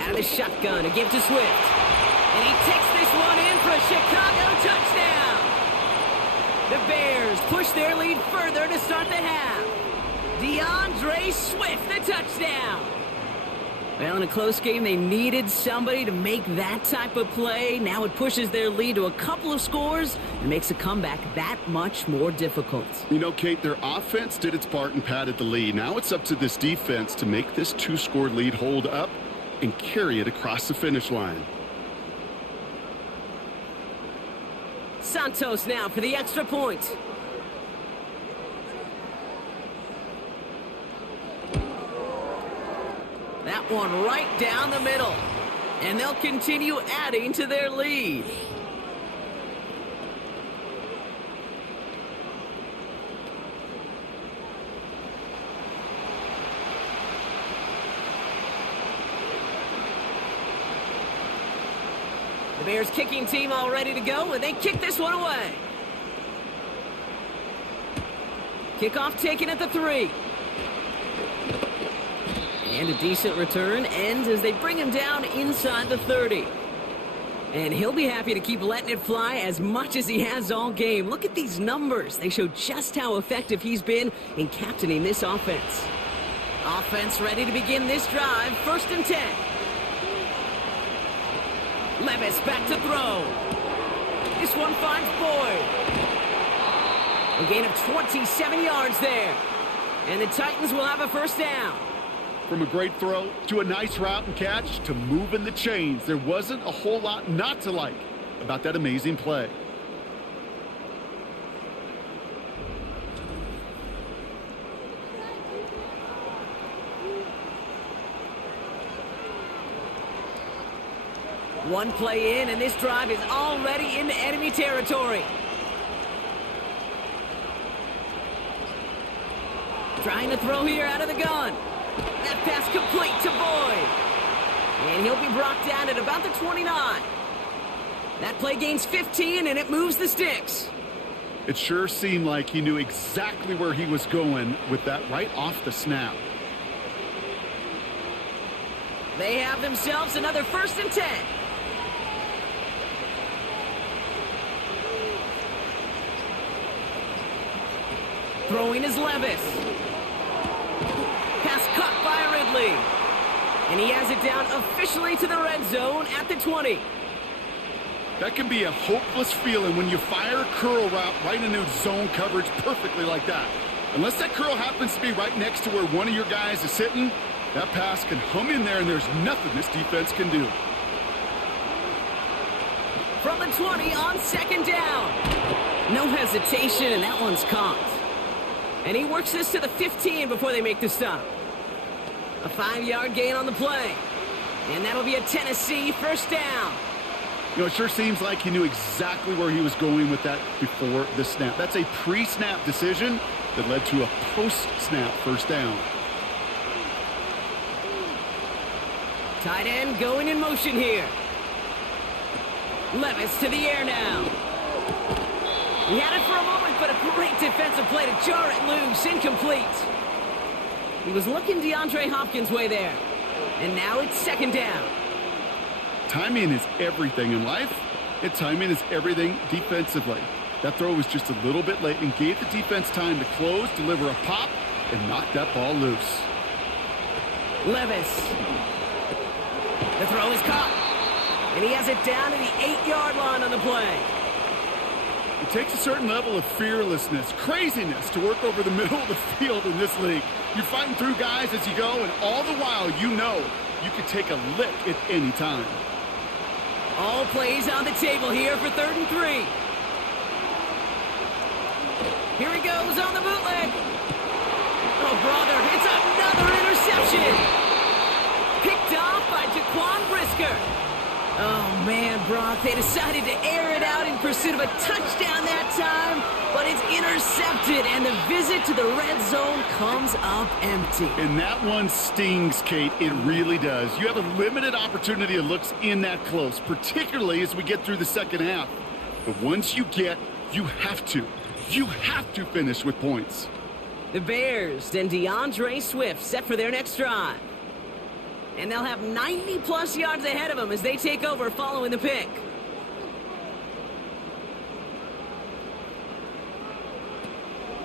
Out of the shotgun to give to Swift. And he takes this one in for a Chicago touchdown. The Bears push their lead further to start the half. DeAndre Swift, the touchdown. Well, in a close game, they needed somebody to make that type of play. Now it pushes their lead to a couple of scores and makes a comeback that much more difficult. You know, Kate, their offense did its part and padded the lead. Now it's up to this defense to make this 2-score lead hold up and carry it across the finish line. Santos now for the extra point. That one right down the middle. And they'll continue adding to their lead. The Bears kicking team all ready to go, and they kick this one away. Kickoff taken at the 3. And a decent return ends as they bring him down inside the 30. And he'll be happy to keep letting it fly as much as he has all game. Look at these numbers. They show just how effective he's been in captaining this offense. Offense ready to begin this drive. First and 10. Levis back to throw. This one finds Boyd. A gain of 27 yards there. And the Titans will have a first down. From a great throw to a nice route and catch to moving the chains, there wasn't a whole lot not to like about that amazing play. One play in, and this drive is already into enemy territory. Trying to throw here out of the gun. That pass complete to Boyd. And he'll be brought down at about the 29. That play gains 15, and it moves the sticks. It sure seemed like he knew exactly where he was going with that right off the snap. They have themselves another first and 10. Throwing is Levis. Pass caught by Ridley. And he has it down officially to the red zone at the 20. That can be a hopeless feeling when you fire a curl route right into zone coverage perfectly like that. Unless that curl happens to be right next to where one of your guys is sitting, that pass can hum in there and there's nothing this defense can do. From the 20 on second down. No hesitation, and that one's caught. And he works this to the 15 before they make the stop. A 5-yard gain on the play. And that'll be a Tennessee first down. You know, it sure seems like he knew exactly where he was going with that before the snap. That's a pre-snap decision that led to a post-snap first down. Tight end going in motion here. Levis to the air now. He had it for a moment, but a great defensive play to jar it loose. Incomplete. He was looking DeAndre Hopkins' way there. And now it's second down. Timing is everything in life, and timing is everything defensively. That throw was just a little bit late and gave the defense time to close, deliver a pop, and knock that ball loose. Levis. The throw is caught. And he has it down to the 8-yard line on the play. It takes a certain level of fearlessness, craziness to work over the middle of the field in this league. You're fighting through guys as you go, and all the while you know you can take a lick at any time. All plays on the table here for 3rd and 3. Here he goes on the bootleg. Oh, brother, it's another interception. Picked off by Jaquan Brisker. Oh, man, Brock, they decided to air it out in pursuit of a touchdown that time, but it's intercepted, and the visit to the red zone comes up empty. And that one stings, Kate. It really does. You have a limited opportunity of looks in that close, particularly as we get through the second half. But once you get, you have to finish with points. The Bears and DeAndre Swift set for their next drive. And they'll have 90-plus yards ahead of them as they take over following the pick.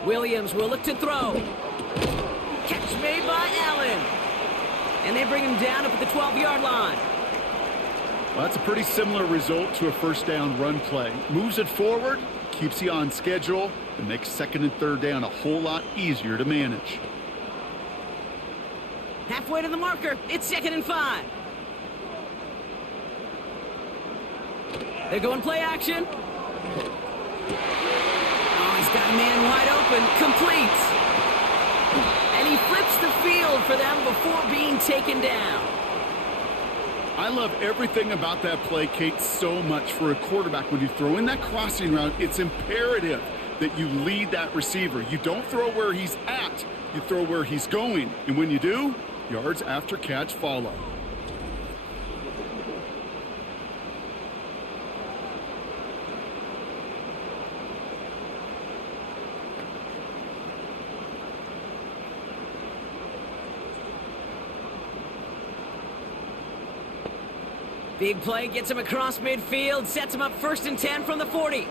Williams will look to throw. Catch made by Allen. And they bring him down up at the 12-yard line. Well, that's a pretty similar result to a first down run play. Moves it forward, keeps you on schedule, and makes 2nd and 3rd down a whole lot easier to manage. Halfway to the marker. It's 2nd and 5. They're going play action. Oh, he's got a man wide open. Complete. And he flips the field for them before being taken down. I love everything about that play, Kate, so much for a quarterback. When you throw in that crossing route, it's imperative that you lead that receiver. You don't throw where he's at. You throw where he's going. And when you do, yards after catch follow. Big play gets him across midfield, sets him up 1st and 10 from the 40.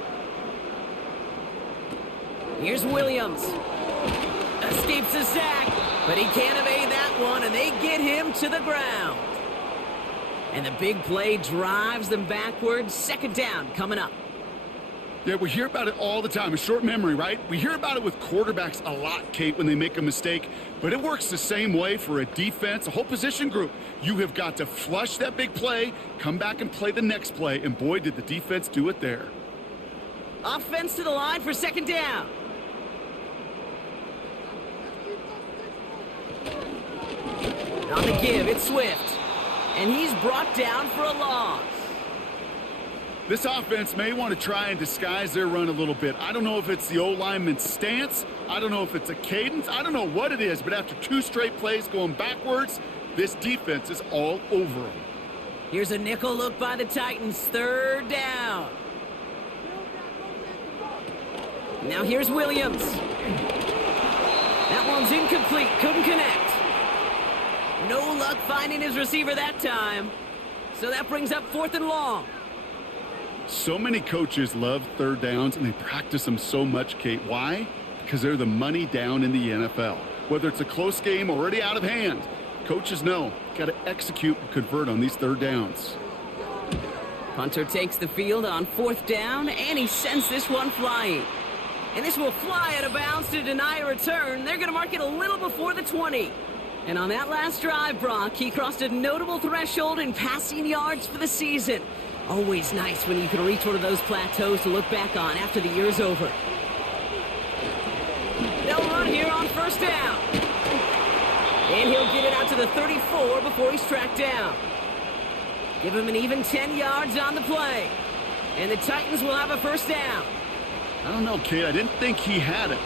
Here's Williams. Escapes the sack, but he can't evade that one, and they get him to the ground. And the big play drives them backwards. 2nd down coming up. Yeah, we hear about it all the time. A short memory, right? We hear about it with quarterbacks a lot, Kate, when they make a mistake. But it works the same way for a defense, a whole position group. You have got to flush that big play, come back and play the next play, and boy, did the defense do it there. Offense to the line for 2nd down. On the give, it's Swift. And he's brought down for a loss. This offense may want to try and disguise their run a little bit. I don't know if it's the O-lineman's stance. I don't know if it's a cadence. I don't know what it is, but after 2 straight plays going backwards, this defense is all over them. Here's a nickel look by the Titans. 3rd down. Now here's Williams. That one's incomplete. Couldn't connect. No luck finding his receiver that time. So that brings up 4th and long. So many coaches love 3rd downs, and they practice them so much, Kate. Why? Because they're the money down in the NFL. Whether it's a close game already out of hand, coaches know got to execute and convert on these 3rd downs. Punter takes the field on 4th down, and he sends this one flying. And this will fly out of bounds to deny a return. They're going to mark it a little before the 20. And on that last drive, Brock, he crossed a notable threshold in passing yards for the season. Always nice when you can reach one of those plateaus to look back on after the year's over. They'll run here on 1st down. And he'll get it out to the 34 before he's tracked down. Give him an even 10 yards on the play. And the Titans will have a 1st down. I don't know, Kate. I didn't think he had it.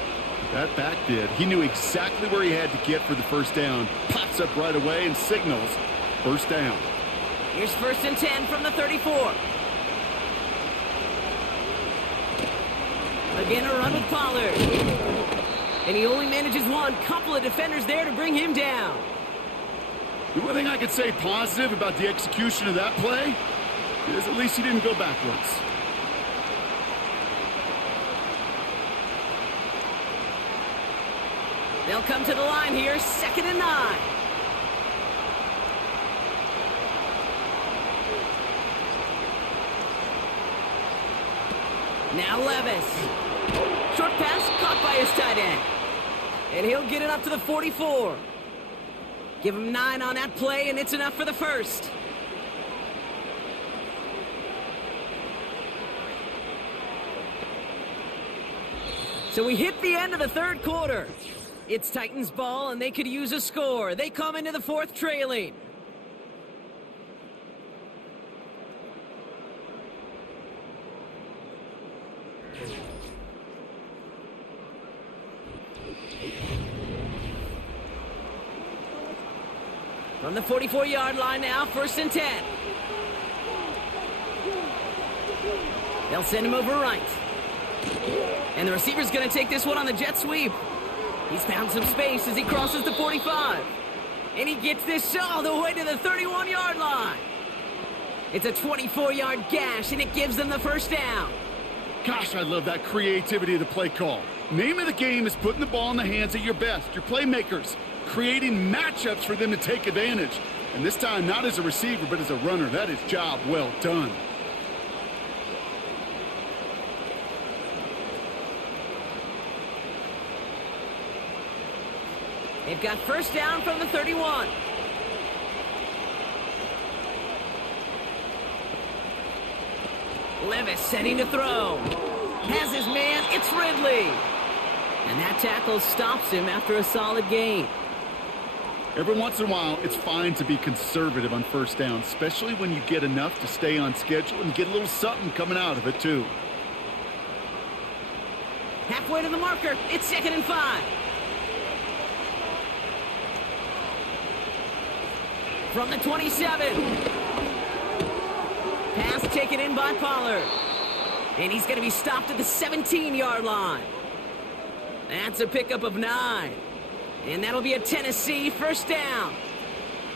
That back did. He knew exactly where he had to get for the 1st down. Pops up right away and signals 1st down. Here's 1st and 10 from the 34. Again, a run with Pollard. And he only manages one. Couple of defenders there to bring him down. The one thing I could say positive about the execution of that play is at least he didn't go backwards. They'll come to the line here, 2nd and 9. Now Levis. Short pass caught by his tight end. And he'll get it up to the 44. Give him 9 on that play, and it's enough for the first. So we hit the end of the 3rd quarter. It's Titans ball, and they could use a score. They come into the 4th trailing. From the 44-yard line now, 1st and 10. They'll send him over right. And the receiver's going to take this one on the jet sweep. He's found some space as he crosses the 45. And he gets this all the way to the 31-yard line. It's a 24-yard gash, and it gives them the first down. Gosh, I love that creativity of the play call. Name of the game is putting the ball in the hands of your best, your playmakers, creating matchups for them to take advantage. And this time, not as a receiver, but as a runner. That is job well done. They've got first down from the 31. Levis setting to throw. Has his man, it's Ridley. And that tackle stops him after a solid gain. Every once in a while, it's fine to be conservative on first down, especially when you get enough to stay on schedule and get a little something coming out of it, too. Halfway to the marker, it's 2nd and 5. From the 27. Pass taken in by Pollard. And he's going to be stopped at the 17-yard line. That's a pickup of 9. And that'll be a Tennessee first down.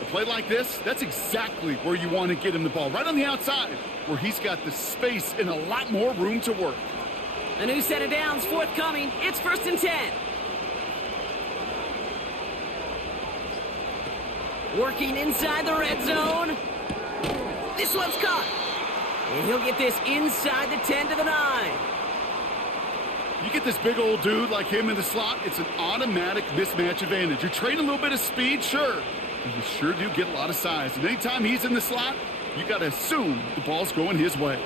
A play like this, that's exactly where you want to get him the ball. Right on the outside, where he's got the space and a lot more room to work. A new set of downs forthcoming. It's 1st and 10. Working inside the red zone. This one's caught. And he'll get this inside the 10 to the 9. You get this big old dude like him in the slot, it's an automatic mismatch advantage. You trade a little bit of speed, sure. But you sure do get a lot of size. And anytime he's in the slot, you got to assume the ball's going his way.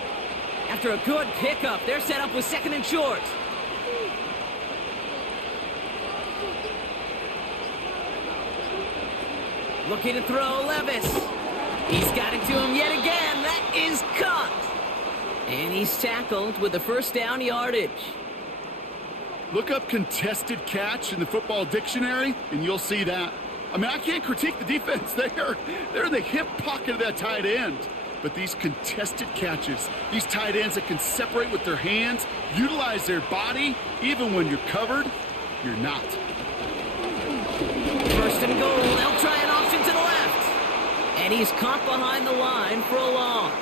After a good pickup, they're set up with 2nd and short. Looking to throw, Levis. He's got it to him yet again. That is caught. And he's tackled with the first down yardage. Look up contested catch in the football dictionary, and you'll see that. I mean, I can't critique the defense there. They're in the hip pocket of that tight end. But these contested catches, these tight ends that can separate with their hands, utilize their body, even when you're covered, you're not. First and goal, they'll try an option to the left. And he's caught behind the line for a loss.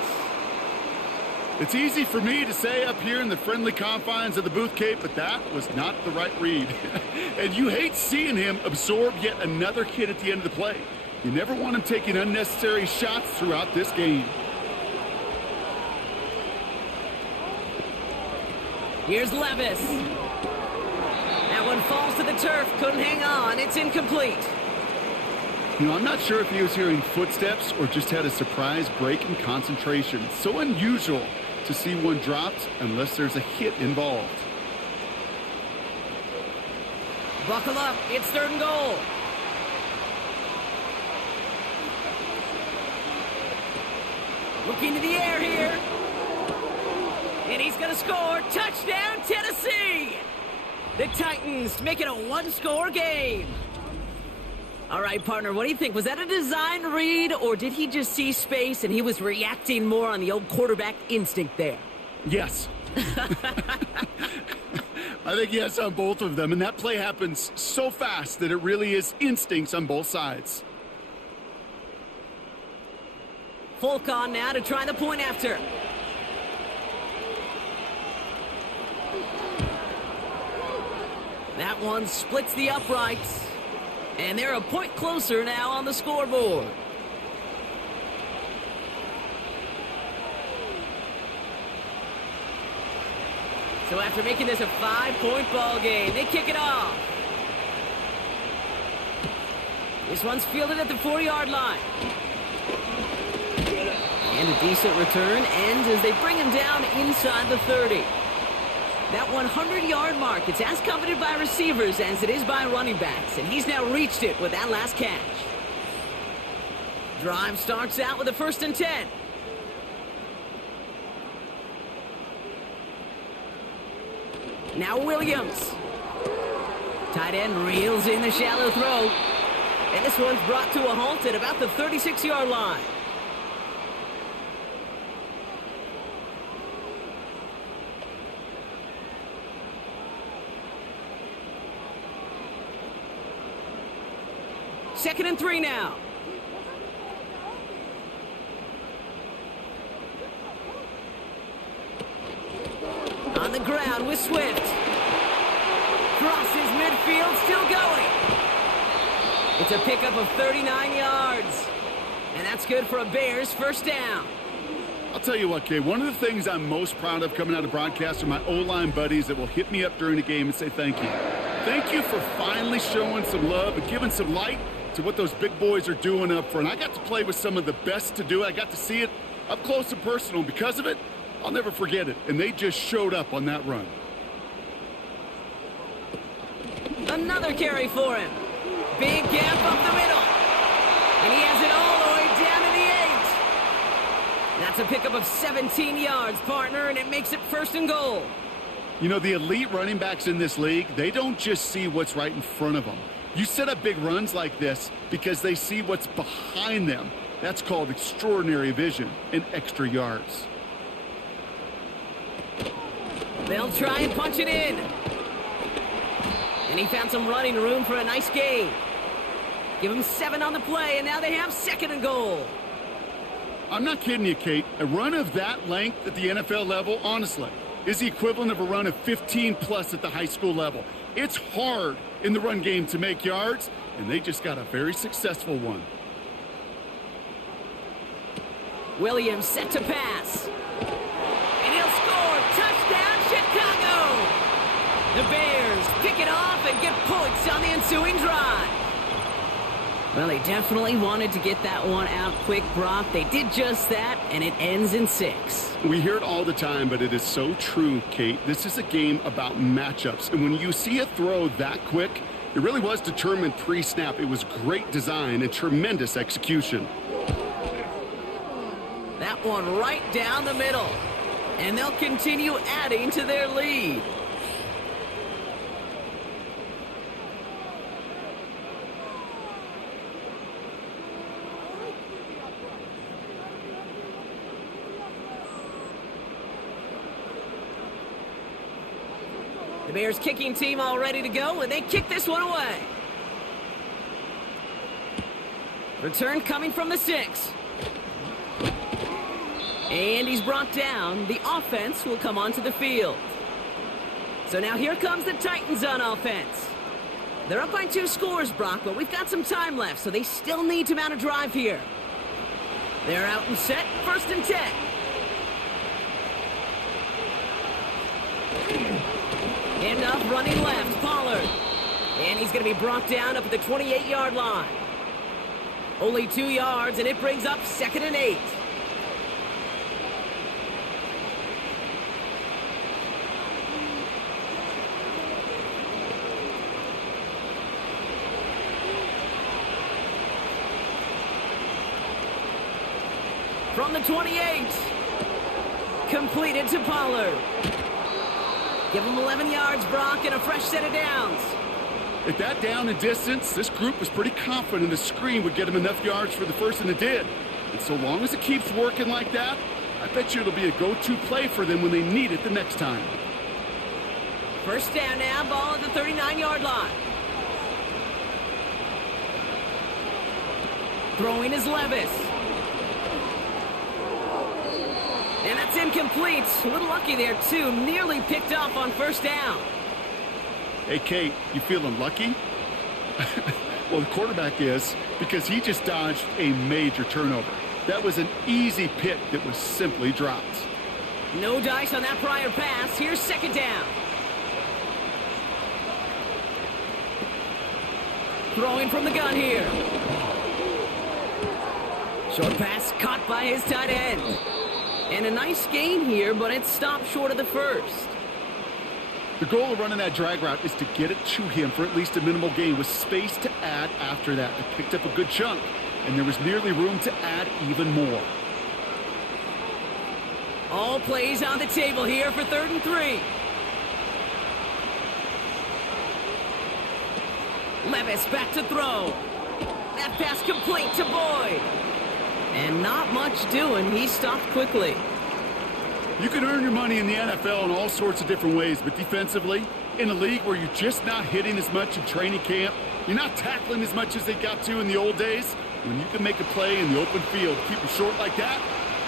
It's easy for me to say up here in the friendly confines of the Booth Cape, but that was not the right read. And you hate seeing him absorb yet another kid at the end of the play. You never want him taking unnecessary shots throughout this game. Here's Levis. That one falls to the turf. Couldn't hang on. It's incomplete. You know, I'm not sure if he was hearing footsteps or just had a surprise break in concentration. It's so unusual to see one dropped unless there's a hit involved. Buckle up. It's 3rd and goal. Looking to the air here. And he's going to score. Touchdown, Tennessee! The Titans make it a one-score game. All right, partner, what do you think? Was that a design read, or did he just see space and he was reacting more on the old quarterback instinct there? Yes. I think yes on both of them, and that play happens so fast that it really is instincts on both sides. Folk on now to try the point after. That one splits the uprights. And they're a point closer now on the scoreboard. So after making this a 5-point ball game, they kick it off. This one's fielded at the 40-yard line. And a decent return ends as they bring him down inside the 30. That 100-yard mark, it's as coveted by receivers as it is by running backs, and he's now reached it with that last catch. Drive starts out with a 1st and 10. Now Williams. Tight end reels in the shallow throw. And this one's brought to a halt at about the 36-yard line. Second and 3 now. On the ground with Swift. Crosses midfield, still going. It's a pickup of 39 yards. And that's good for a Bears 1st down. I'll tell you what, Kay, one of the things I'm most proud of coming out of broadcast are my O-line buddies that will hit me up during the game and say thank you. Thank you for finally showing some love and giving some light to what those big boys are doing up front. I got to play with some of the best to do it. I got to see it up close and personal. Because of it, I'll never forget it. And they just showed up on that run. Another carry for him. Big gap up the middle. And he has it all the way down to the 8. That's a pickup of 17 yards, partner, and it makes it 1st and goal. You know, the elite running backs in this league, they don't just see what's right in front of them. You set up big runs like this because they see what's behind them. That's called extraordinary vision and extra yards. They'll try and punch it in. And he found some running room for a nice gain. Give him 7 on the play, and now they have 2nd and goal. I'm not kidding you, Kate. A run of that length at the NFL level, honestly, is the equivalent of a run of 15-plus at the high school level. It's hard in the run game to make yards, and they just got a very successful one. Williams set to pass. And he'll score. Touchdown, Chicago! The Bears pick it off and get points on the ensuing drive. Well, they definitely wanted to get that one out quick, Brock. They did just that, and it ends in 6. We hear it all the time, but it is so true, Kate. This is a game about matchups. And when you see a throw that quick, it really was determined pre-snap. It was great design and tremendous execution. That one right down the middle. And they'll continue adding to their lead. The Bears kicking team all ready to go, and they kick this one away. Return coming from the 6. And he's brought down. The offense will come onto the field. So now here comes the Titans on offense. They're up by 2 scores, Brock, but we've got some time left, so they still need to mount a drive here. They're out and set, 1st and 10. End up running left, Pollard. And he's going to be brought down up at the 28-yard line. Only 2 yards, and it brings up 2nd and 8. From the 28. Completed to Pollard. Give him 11 yards, Brock, and a fresh set of downs. At that down and distance, this group was pretty confident the screen would get him enough yards for the first, and it did. And so long as it keeps working like that, I bet you it'll be a go-to play for them when they need it the next time. First down now, ball at the 39-yard line. Throwing is Levis. And that's incomplete. A little lucky there, too. Nearly picked off on first down. Hey, Kate, you feeling lucky? Well, the quarterback is, because he just dodged a major turnover. That was an easy pick that was simply dropped. No dice on that prior pass. Here's second down. Throwing from the gun here. Short pass caught by his tight end. And a nice gain here, but it stopped short of the first. The goal of running that drag route is to get it to him for at least a minimal gain with space to add after that. They picked up a good chunk, and there was nearly room to add even more. All plays on the table here for 3rd and 3. Levis back to throw. That pass complete to Boyd. And not much doing. He stopped quickly. You can earn your money in the NFL in all sorts of different ways, but defensively, in a league where you're just not hitting as much in training camp, you're not tackling as much as they got to in the old days, when you can make a play in the open field, keep it short like that,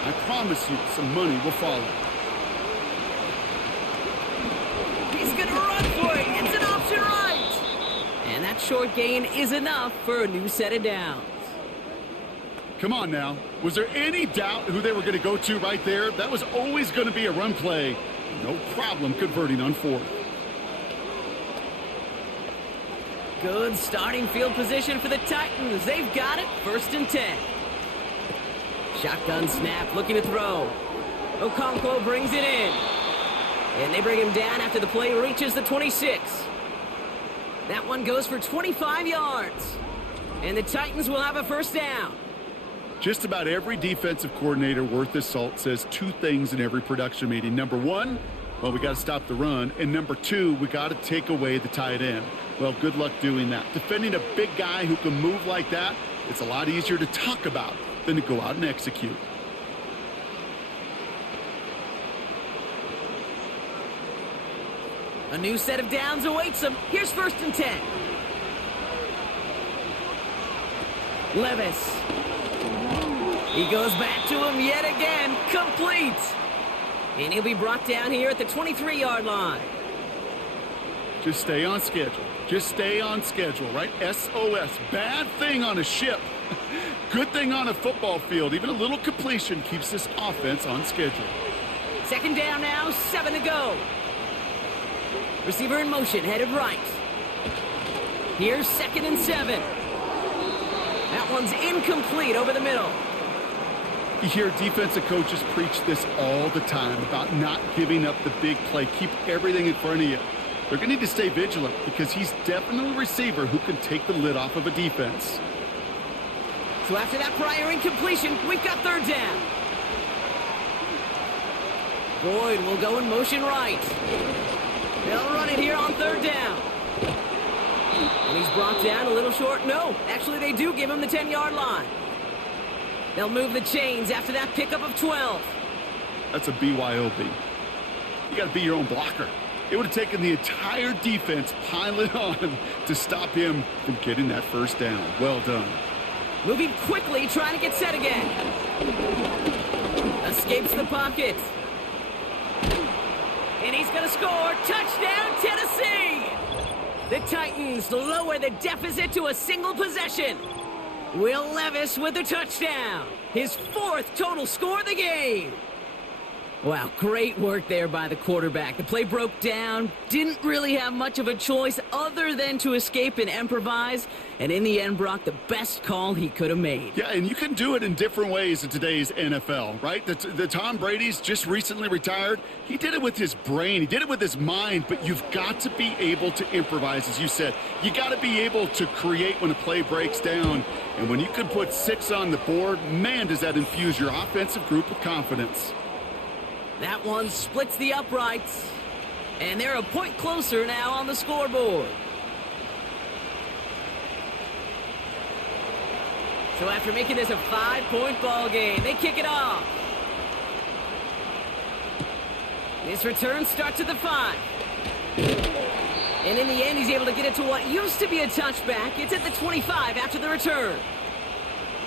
I promise you some money will follow. He's going to run for it. It's an option right. And that short gain is enough for a new set of downs. Come on now. Was there any doubt who they were going to go to right there? That was always going to be a run play. No problem converting on 4th. Good starting field position for the Titans. They've got it. 1st and 10. Shotgun snap, looking to throw. Okonkwo brings it in. And they bring him down after the play reaches the 26. That one goes for 25 yards. And the Titans will have a first down. Just about every defensive coordinator worth his salt says 2 things in every production meeting. Number 1, well, we got to stop the run. And number 2, we got to take away the tight end. Well, good luck doing that. Defending a big guy who can move like that, it's a lot easier to talk about than to go out and execute. A new set of downs awaits him. Here's 1st and 10. Levis. He goes back to him yet again. Complete. And he'll be brought down here at the 23-yard line. Just stay on schedule. Just stay on schedule, right? SOS. Bad thing on a ship. Good thing on a football field. Even a little completion keeps this offense on schedule. Second down now, 7 to go. Receiver in motion, headed right. Here's 2nd and 7. That one's incomplete over the middle. You hear defensive coaches preach this all the time about not giving up the big play. Keep everything in front of you. They're going to need to stay vigilant because he's definitely a receiver who can take the lid off of a defense. So after that prior incompletion, we've got 3rd down. Boyd will go in motion right. They'll run it here on 3rd down. And he's brought down a little short. No, actually they do give him the 10-yard line. They'll move the chains after that pickup of 12. That's a BYOB. You got to be your own blocker. It would have taken the entire defense piling on to stop him from getting that first down. Well done. Moving quickly, trying to get set again. Escapes the pocket. And he's going to score. Touchdown, Tennessee! The Titans lower the deficit to a single possession. Will Levis with the touchdown. His 4th total score of the game. Wow, great work there by the quarterback. The play broke down, didn't really have much of a choice other than to escape and improvise, and in the end, Brock, the best call he could have made. Yeah, and you can do it in different ways in today's NFL, right? The Tom Brady's just recently retired. He did it with his brain. He did it with his mind, but you've got to be able to improvise, as you said. You got to be able to create when a play breaks down, and when you can put 6 on the board, man, does that infuse your offensive group with confidence. That one splits the uprights, and they're a point closer now on the scoreboard. So after making this a 5-point ball game, they kick it off. This return starts at the 5. And in the end, he's able to get it to what used to be a touchback. It's at the 25 after the return.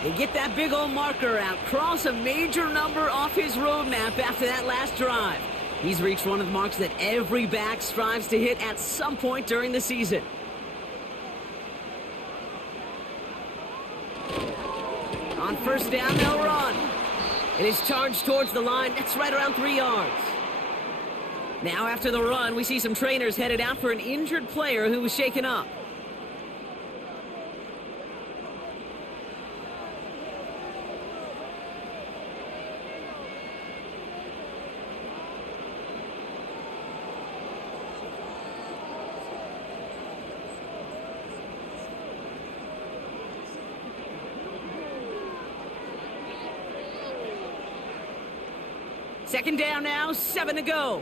They get that big old marker out, cross a major number off his roadmap after that last drive. He's reached one of the marks that every back strives to hit at some point during the season. On first down, they'll run. It is charged towards the line. That's right around 3 yards. Now after the run, we see some trainers headed out for an injured player who was shaken up. Second down now, 7 to go.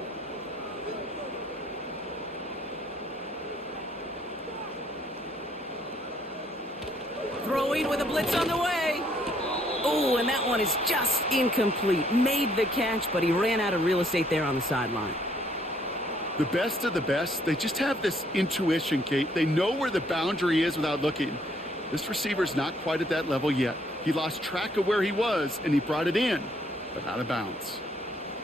Throwing with a blitz on the way. Oh, and that one is just incomplete. Made the catch, but he ran out of real estate there on the sideline. The best of the best, they just have this intuition, Kate. They know where the boundary is without looking. This receiver's not quite at that level yet. He lost track of where he was, and he brought it in, but out of bounds.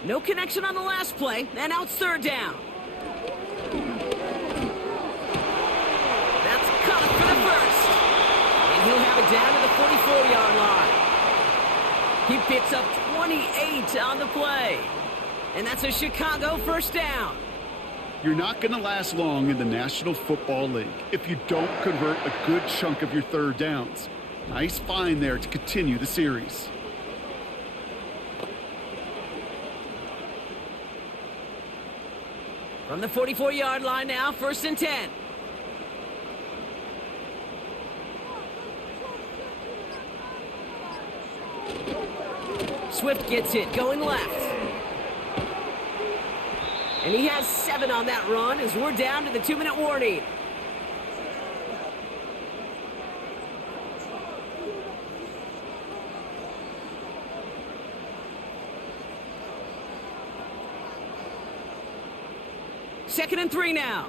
No connection on the last play, and now it's third down. That's caught for the first. And he'll have it down to the 44-yard line. He picks up 28 on the play. And that's a Chicago first down. You're not going to last long in the National Football League if you don't convert a good chunk of your third downs. Nice find there to continue the series. From the 44-yard line now, first and 10. Swift gets it, going left. And he has 7 on that run as we're down to the 2-minute warning. Second and 3 now.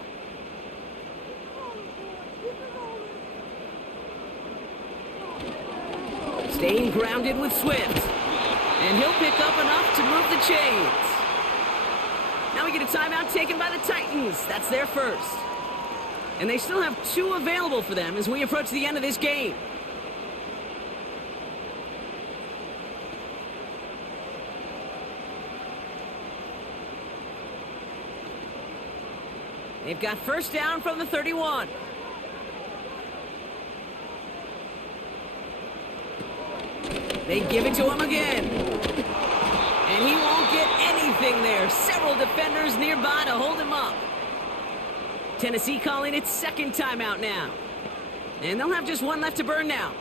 Staying grounded with Swift. And he'll pick up enough to move the chains. Now we get a timeout taken by the Titans. That's their first. And they still have 2 available for them as we approach the end of this game. They've got first down from the 31. They give it to him again. And he won't get anything there. Several defenders nearby to hold him up. Tennessee calling its second timeout now. And they'll have just 1 left to burn now.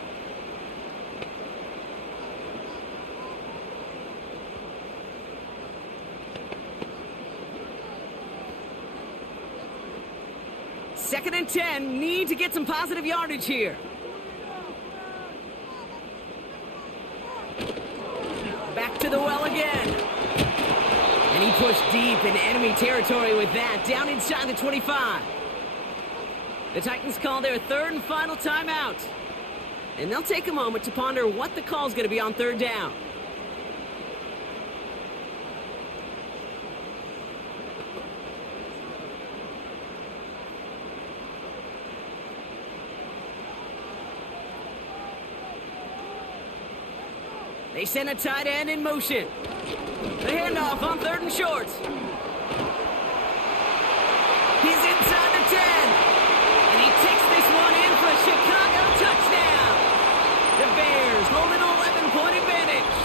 Second and 10, need to get some positive yardage here. Back to the well again. And he pushed deep into enemy territory with that, down inside the 25. The Titans call their third and final timeout. And they'll take a moment to ponder what the call is going to be on third down. They send a tight end in motion. The handoff on third and short. He's inside the 10. And he takes this one in for a Chicago touchdown. The Bears hold an 11-point advantage.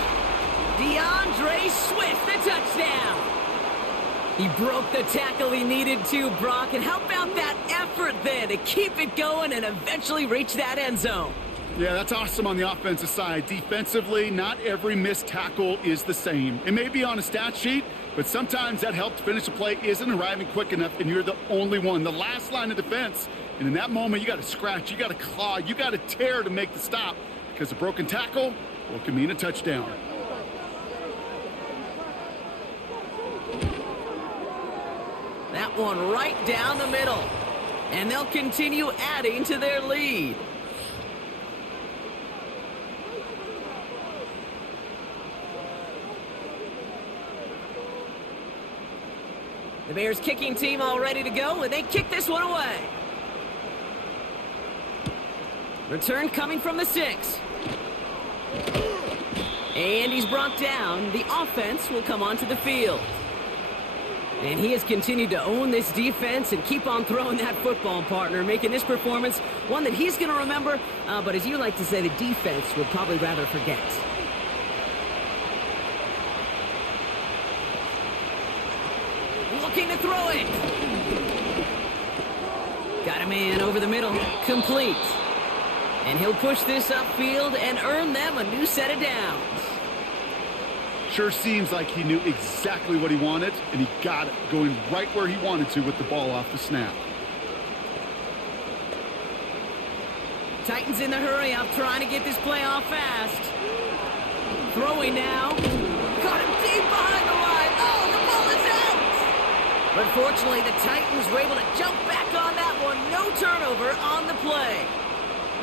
DeAndre Swift, the touchdown. He broke the tackle he needed to, Brock, and how about that effort there to keep it going and eventually reach that end zone? Yeah, that's awesome on the offensive side. Defensively, not every missed tackle is the same. It may be on a stat sheet, but sometimes that help to finish a play isn't arriving quick enough, and you're the only one, the last line of defense. And in that moment, you got to scratch, you got to claw, you got to tear to make the stop, because a broken tackle, well, it can mean a touchdown. one right down the middle. And they'll continue adding to their lead. The Bears kicking team all ready to go, and they kick this one away. Return coming from the 6. And he's brought down. The offense will come onto the field. And he has continued to own this defense and keep on throwing that football, partner, making this performance one that he's going to remember, but as you like to say, the defense would probably rather forget. Looking to throw it. Got a man over the middle, complete. And he'll push this upfield and earn them a new set of downs. Sure seems like he knew exactly what he wanted, and he got it, going right where he wanted to with the ball off the snap. Titans in the hurry up, trying to get this play off fast. Throwing now. Got him deep behind the line. Oh, the ball is out! But fortunately, the Titans were able to jump back on that one. No turnover on the play.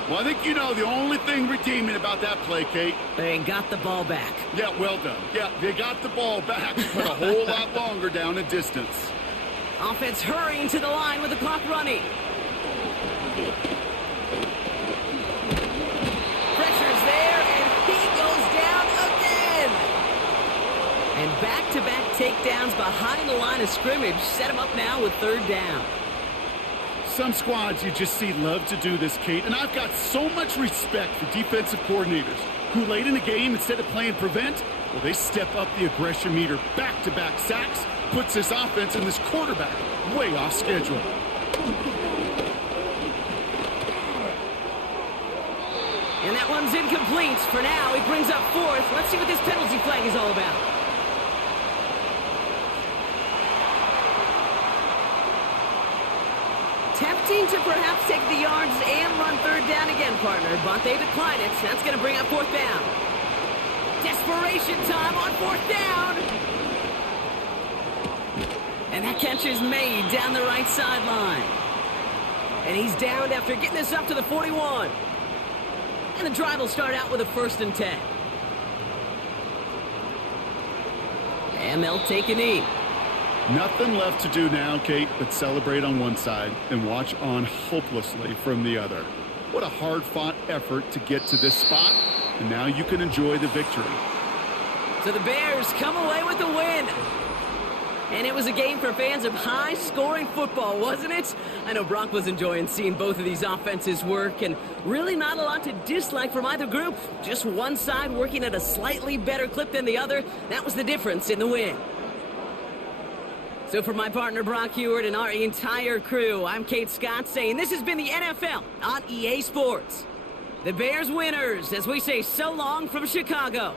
Well, I think you know the only thing redeeming about that play, Kate. They got the ball back. Yeah, well done. Yeah, they got the ball back, but a whole lot longer down in distance. Offense hurrying to the line with the clock running. Pressure's there, and he goes down again. And back-to-back takedowns behind the line of scrimmage set him up now with 3rd down. Some squads you just see love to do this, Kate, and I've got so much respect for defensive coordinators who late in the game, instead of playing prevent, well, they step up the aggression meter. Back-to-back sacks puts this offense and this quarterback way off schedule. And that one's incomplete. For now, he brings up 4th. Let's see what this penalty flag is all about. Tempting to perhaps take the yards and run 3rd down again, partner, but they decline it. That's going to bring up 4th down. Desperation time on 4th down. And that catch is made down the right sideline. And he's downed after getting this up to the 41. And the drive will start out with a 1st and 10. And they'll take a knee. Nothing left to do now, Kate, but celebrate on one side and watch on hopelessly from the other. What a hard-fought effort to get to this spot, and now you can enjoy the victory. So the Bears come away with the win. And it was a game for fans of high-scoring football, wasn't it? I know Brock was enjoying seeing both of these offenses work, and really not a lot to dislike from either group. Just one side working at a slightly better clip than the other. That was the difference in the win. So for my partner Brock Heward and our entire crew, I'm Kate Scott saying this has been the NFL on EA Sports. The Bears winners as we say so long from Chicago.